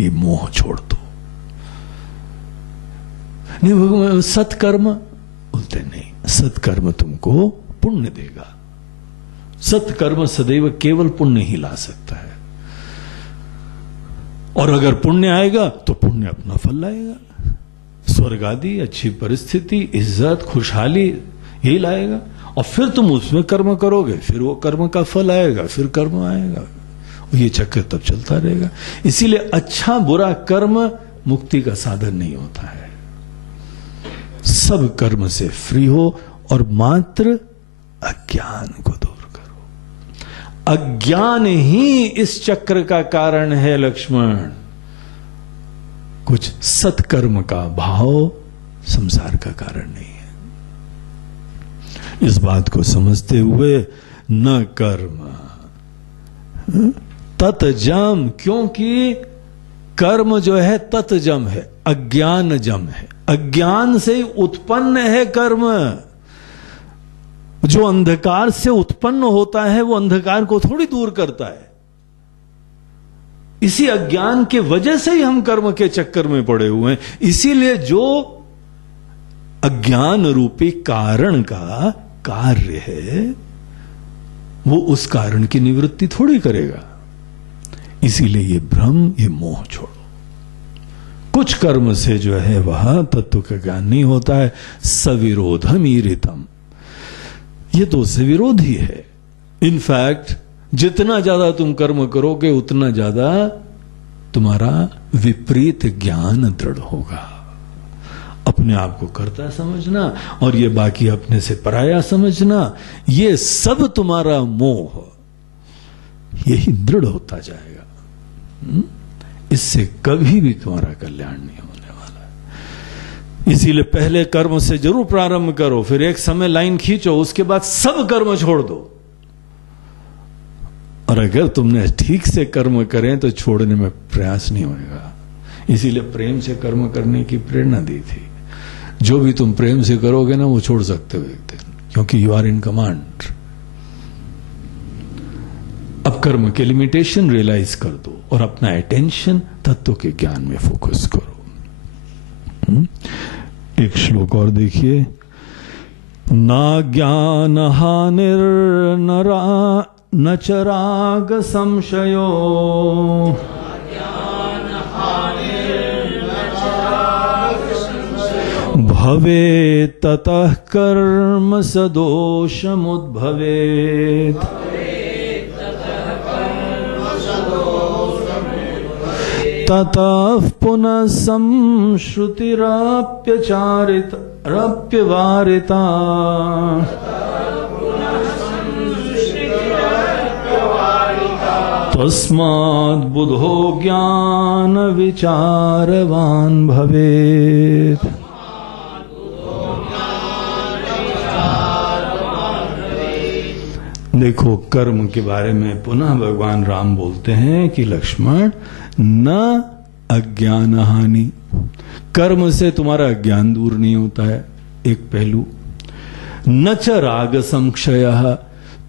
ये मोह छोड़ दो। नहीं सत्कर्म बोलते, नहीं, सत्कर्म तुमको पुण्य देगा। सत्कर्म सदैव केवल पुण्य ही ला सकता है, और अगर पुण्य आएगा तो पुण्य अपना फल लाएगा। स्वर्ग आदि, अच्छी परिस्थिति, इज्जत, खुशहाली, यही लाएगा। और फिर तुम उसमें कर्म करोगे, फिर वो कर्म का फल आएगा, फिर कर्म आएगा, ये चक्कर तब चलता रहेगा। इसीलिए अच्छा बुरा कर्म मुक्ति का साधन नहीं होता है। सब कर्म से फ्री हो और मात्र अज्ञान को दूर करो। अज्ञान ही इस चक्र का कारण है लक्ष्मण। कुछ सत्कर्म का भाव संसार का कारण नहीं है। इस बात को समझते हुए न कर्म ततजम, क्योंकि कर्म जो है ततजम है, अज्ञान जम है। अज्ञान से उत्पन्न है कर्म। जो अंधकार से उत्पन्न होता है वो अंधकार को थोड़ी दूर करता है। इसी अज्ञान के वजह से ही हम कर्म के चक्कर में पड़े हुए हैं। इसीलिए जो अज्ञान रूपी कारण का कार्य है, वो उस कारण की निवृत्ति थोड़ी करेगा। इसीलिए ये भ्रम, ये मोह छोड़ो। कुछ कर्म से जो है वह तत्व का ज्ञान नहीं होता है। सविरोधम ईरितम, ये तो उससे विरोधी है। इनफैक्ट जितना ज्यादा तुम कर्म करोगे उतना ज्यादा तुम्हारा विपरीत ज्ञान दृढ़ होगा। अपने आप को कर्ता समझना और ये बाकी अपने से पराया समझना, ये सब तुम्हारा मोह यही दृढ़ होता जाएगा। इससे कभी भी तुम्हारा कल्याण नहीं होने वाला है। इसीलिए पहले कर्म से जरूर प्रारंभ करो, फिर एक समय लाइन खींचो, उसके बाद सब कर्म छोड़ दो। और अगर तुमने ठीक से कर्म करें तो छोड़ने में प्रयास नहीं होगा। इसीलिए प्रेम से कर्म करने की प्रेरणा दी थी। जो भी तुम प्रेम से करोगे ना वो छोड़ सकते हो एक दिन, क्योंकि यू आर इन कमांड। अब कर्म के लिमिटेशन रियलाइज कर दो और अपना अटेंशन तत्व के ज्ञान में फोकस करो। एक श्लोक और देखिए, ना ज्ञान हानिर्नरा न च राग संशयो भवे ततः कर्म सदोषमुद्भवेत्। ततः पुनः संश्रुतिराप्यचारित रप्यवारिता तस्मात् बुधो ज्ञान विचारवान भवेत्। देखो कर्म के बारे में पुनः भगवान राम बोलते हैं कि लक्ष्मण न अज्ञान हानि, कर्म से तुम्हारा अज्ञान दूर नहीं होता है, एक पहलू। न च राग संक्षय,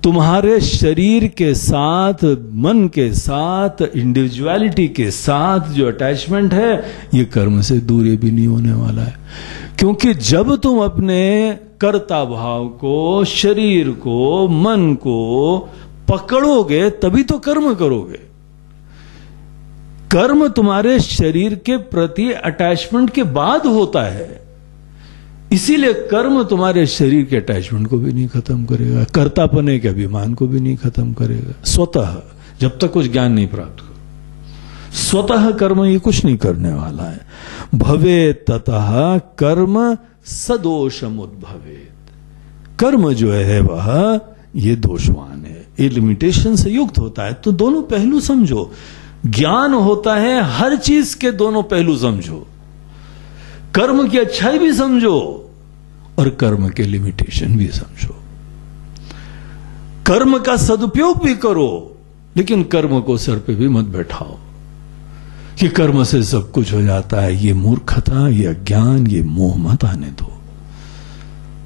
तुम्हारे शरीर के साथ, मन के साथ, इंडिविजुअलिटी के साथ जो अटैचमेंट है ये कर्म से दूर भी नहीं होने वाला है। क्योंकि जब तुम अपने कर्ता भाव को, शरीर को, मन को पकड़ोगे तभी तो कर्म करोगे। कर्म तुम्हारे शरीर के प्रति अटैचमेंट के बाद होता है, इसीलिए कर्म तुम्हारे शरीर के अटैचमेंट को भी नहीं खत्म करेगा, कर्तापने के अभिमान को भी नहीं खत्म करेगा। स्वतः जब तक कुछ ज्ञान नहीं प्राप्त करो, स्वतः कर्म ये कुछ नहीं करने वाला है। भवे ततः कर्म सदोषम उद्भवेत, कर्म जो है वह ये दोषवान है, ये लिमिटेशन से युक्त होता है। तो दोनों पहलू समझो, ज्ञान होता है हर चीज के दोनों पहलू समझो, कर्म की अच्छाई भी समझो और कर्म के लिमिटेशन भी समझो। कर्म का सदुपयोग भी करो, लेकिन कर्म को सर पे भी मत बैठाओ कि कर्म से सब कुछ हो जाता है। ये मूर्खता, ये अज्ञान, ये मोह मत आने दो।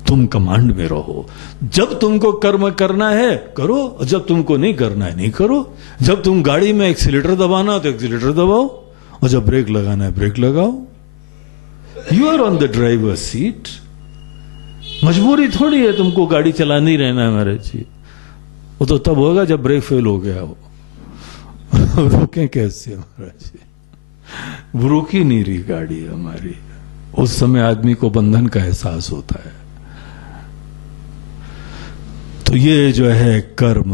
तुम कमांड में रहो। जब तुमको कर्म करना है करो, और जब तुमको नहीं करना है नहीं करो। जब तुम गाड़ी में एक्सीलेटर दबाना तो एक्सीलेटर दबाओ, और जब ब्रेक लगाना है ब्रेक लगाओ। You are on the driver seat. मजबूरी थोड़ी है तुमको गाड़ी चलानी रहना है महाराज जी। वो तो तब होगा जब ब्रेक फेल हो गया हो। रोकें कैसे महाराज जी? वो रुक ही नहीं रही गाड़ी हमारी। उस समय आदमी को बंधन का एहसास होता है। तो ये जो है कर्म,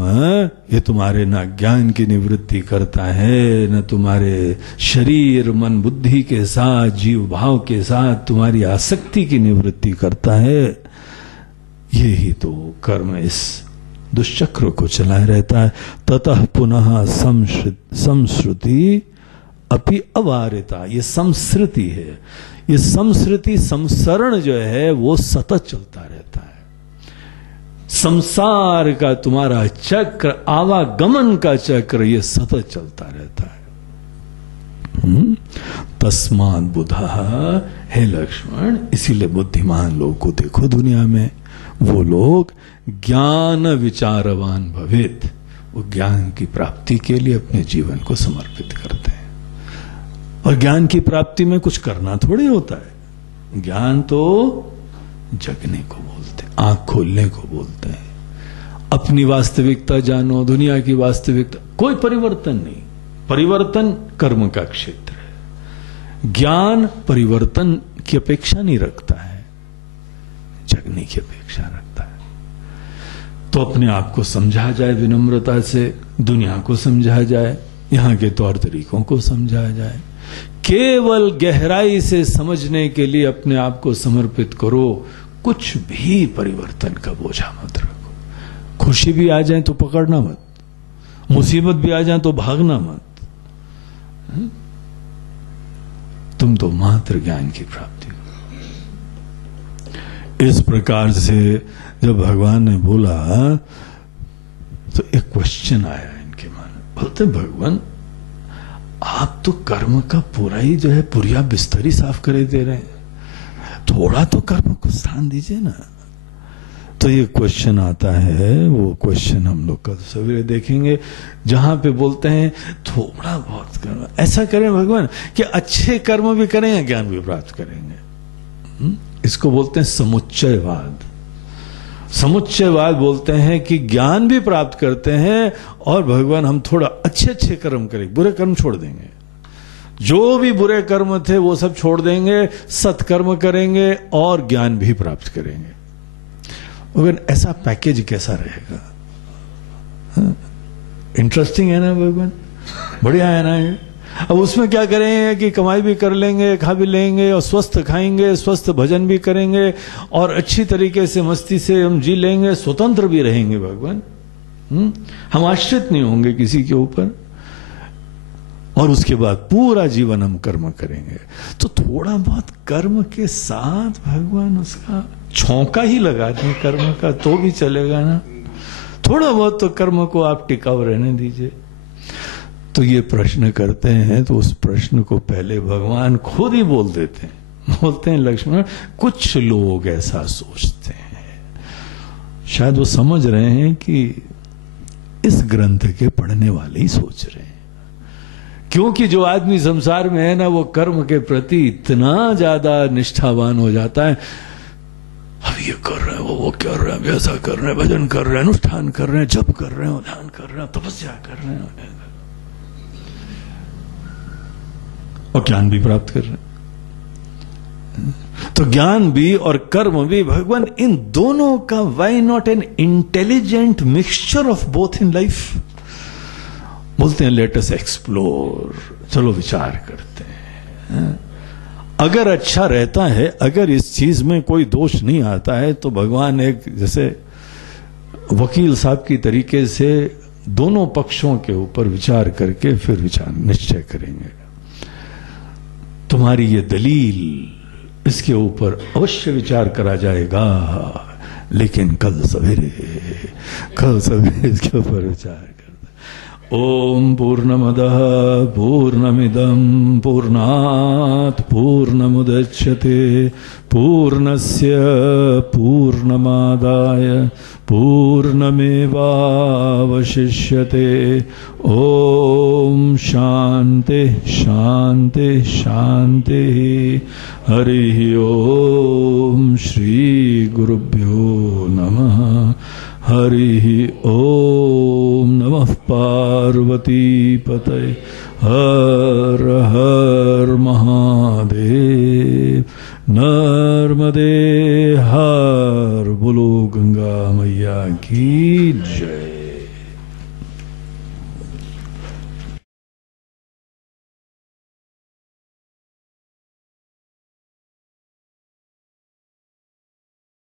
ये तुम्हारे ना ज्ञान की निवृत्ति करता है, न तुम्हारे शरीर, मन, बुद्धि के साथ, जीव भाव के साथ तुम्हारी आसक्ति की निवृत्ति करता है। ये ही तो कर्म इस दुष्चक्र को चलाए रहता है। ततः पुनः संश्रुति अपि अवारिता, ये संस्कृति है। ये संस्कृति, संसरण जो है वो सतत चलता रहता है। संसार का तुम्हारा चक्र, आवागमन का चक्र, ये सतत चलता रहता है। तस्मात् बुधः, हे लक्ष्मण, इसीलिए बुद्धिमान लोग को देखो दुनिया में, वो लोग ज्ञान विचारवान भवेत्, वो ज्ञान की प्राप्ति के लिए अपने जीवन को समर्पित करते हैं। और ज्ञान की प्राप्ति में कुछ करना थोड़ी होता है। ज्ञान तो जगने को बोलते हैं, आंख खोलने को बोलते हैं। अपनी वास्तविकता जानो, दुनिया की वास्तविकता, कोई परिवर्तन नहीं। परिवर्तन कर्म का क्षेत्र है। ज्ञान परिवर्तन की अपेक्षा नहीं रखता है, जगने की अपेक्षा रखता है। तो अपने आप को समझा जाए विनम्रता से, दुनिया को समझा जाए, यहां के तौर तरीकों को समझा जाए। केवल गहराई से समझने के लिए अपने आप को समर्पित करो। कुछ भी परिवर्तन का बोझा मत रखो। खुशी भी आ जाए तो पकड़ना मत, मुसीबत भी आ जाए तो भागना मत। तुम तो मात्र ज्ञान की प्राप्ति हो। इस प्रकार से जब भगवान ने बोला तो एक क्वेश्चन आया इनके मन में। बोलते भगवान, आप तो कर्म का पूरा ही जो है पुरिया बिस्तरी साफ करे दे रहे हैं, थोड़ा तो कर्म को स्थान दीजिए ना। तो ये क्वेश्चन आता है, वो क्वेश्चन हम लोग कल सवेरे देखेंगे, जहां पे बोलते हैं थोड़ा बहुत कर्म ऐसा करें भगवान कि अच्छे कर्म भी करेंगे, ज्ञान भी प्राप्त करेंगे। इसको बोलते हैं समुच्चयवाद। समुच्चयवाद बोलते हैं कि ज्ञान भी प्राप्त करते हैं और भगवान हम थोड़ा अच्छे अच्छे कर्म करें, बुरे कर्म छोड़ देंगे। जो भी बुरे कर्म थे वो सब छोड़ देंगे, सत्कर्म करेंगे और ज्ञान भी प्राप्त करेंगे। भगवान ऐसा पैकेज कैसा रहेगा? इंटरेस्टिंग है ना भगवान, बढ़िया है ना ये। अब उसमें क्या करेंगे कि कमाई भी कर लेंगे, खा भी लेंगे और स्वस्थ खाएंगे, स्वस्थ भजन भी करेंगे और अच्छी तरीके से मस्ती से हम जी लेंगे, स्वतंत्र भी रहेंगे भगवान। हम आश्रित नहीं होंगे किसी के ऊपर। और उसके बाद पूरा जीवन हम कर्म करेंगे। तो थोड़ा बहुत कर्म के साथ भगवान उसका छौंका ही लगा दें कर्म का तो भी चलेगा ना। थोड़ा बहुत तो कर्म को आप टिकाऊ रहने दीजिए। तो ये प्रश्न करते हैं तो उस प्रश्न को पहले भगवान खुद ही बोल देते हैं। बोलते हैं लक्ष्मण, कुछ लोग ऐसा सोचते हैं, शायद वो समझ रहे हैं कि इस ग्रंथ के पढ़ने वाले ही सोच रहे हैं, क्योंकि जो आदमी संसार में है ना, वो कर्म के प्रति इतना ज्यादा निष्ठावान हो जाता है। अब ये कर रहे हैं, वो कर रहे हैं, ऐसा कर रहे हैं, भजन कर रहे हैं, अनुष्ठान कर रहे हैं, जप कर रहे हैं, ध्यान कर रहे हैं, तपस्या कर रहे हैं और ज्ञान भी प्राप्त कर रहे हैं। तो ज्ञान भी और कर्म भी भगवान इन दोनों का why not an intelligent mixture of both in life. बोलते हैं लेट अस एक्सप्लोर, चलो विचार करते हैं। अगर अच्छा रहता है, अगर इस चीज में कोई दोष नहीं आता है, तो भगवान एक जैसे वकील साहब की तरीके से दोनों पक्षों के ऊपर विचार करके फिर विचार निश्चय करेंगे। तुम्हारी ये दलील, इसके ऊपर अवश्य विचार करा जाएगा, लेकिन कल सवेरे इसके ऊपर विचार करते। ओम पूर्णमदः पूर्णमिदं पूर्णात् पूर्णमुदच्यते पूर्णस्य पूर्णमादाय पूर्णमेवावशिष्यते। ओम शांति शांति शांति। हरि ओम श्री गुरुभ्यो नमः। हरि ओम नमः पार्वती पतये। हर हर महादेव। नर्मदे हर। बोलो गंगा मैया की जय।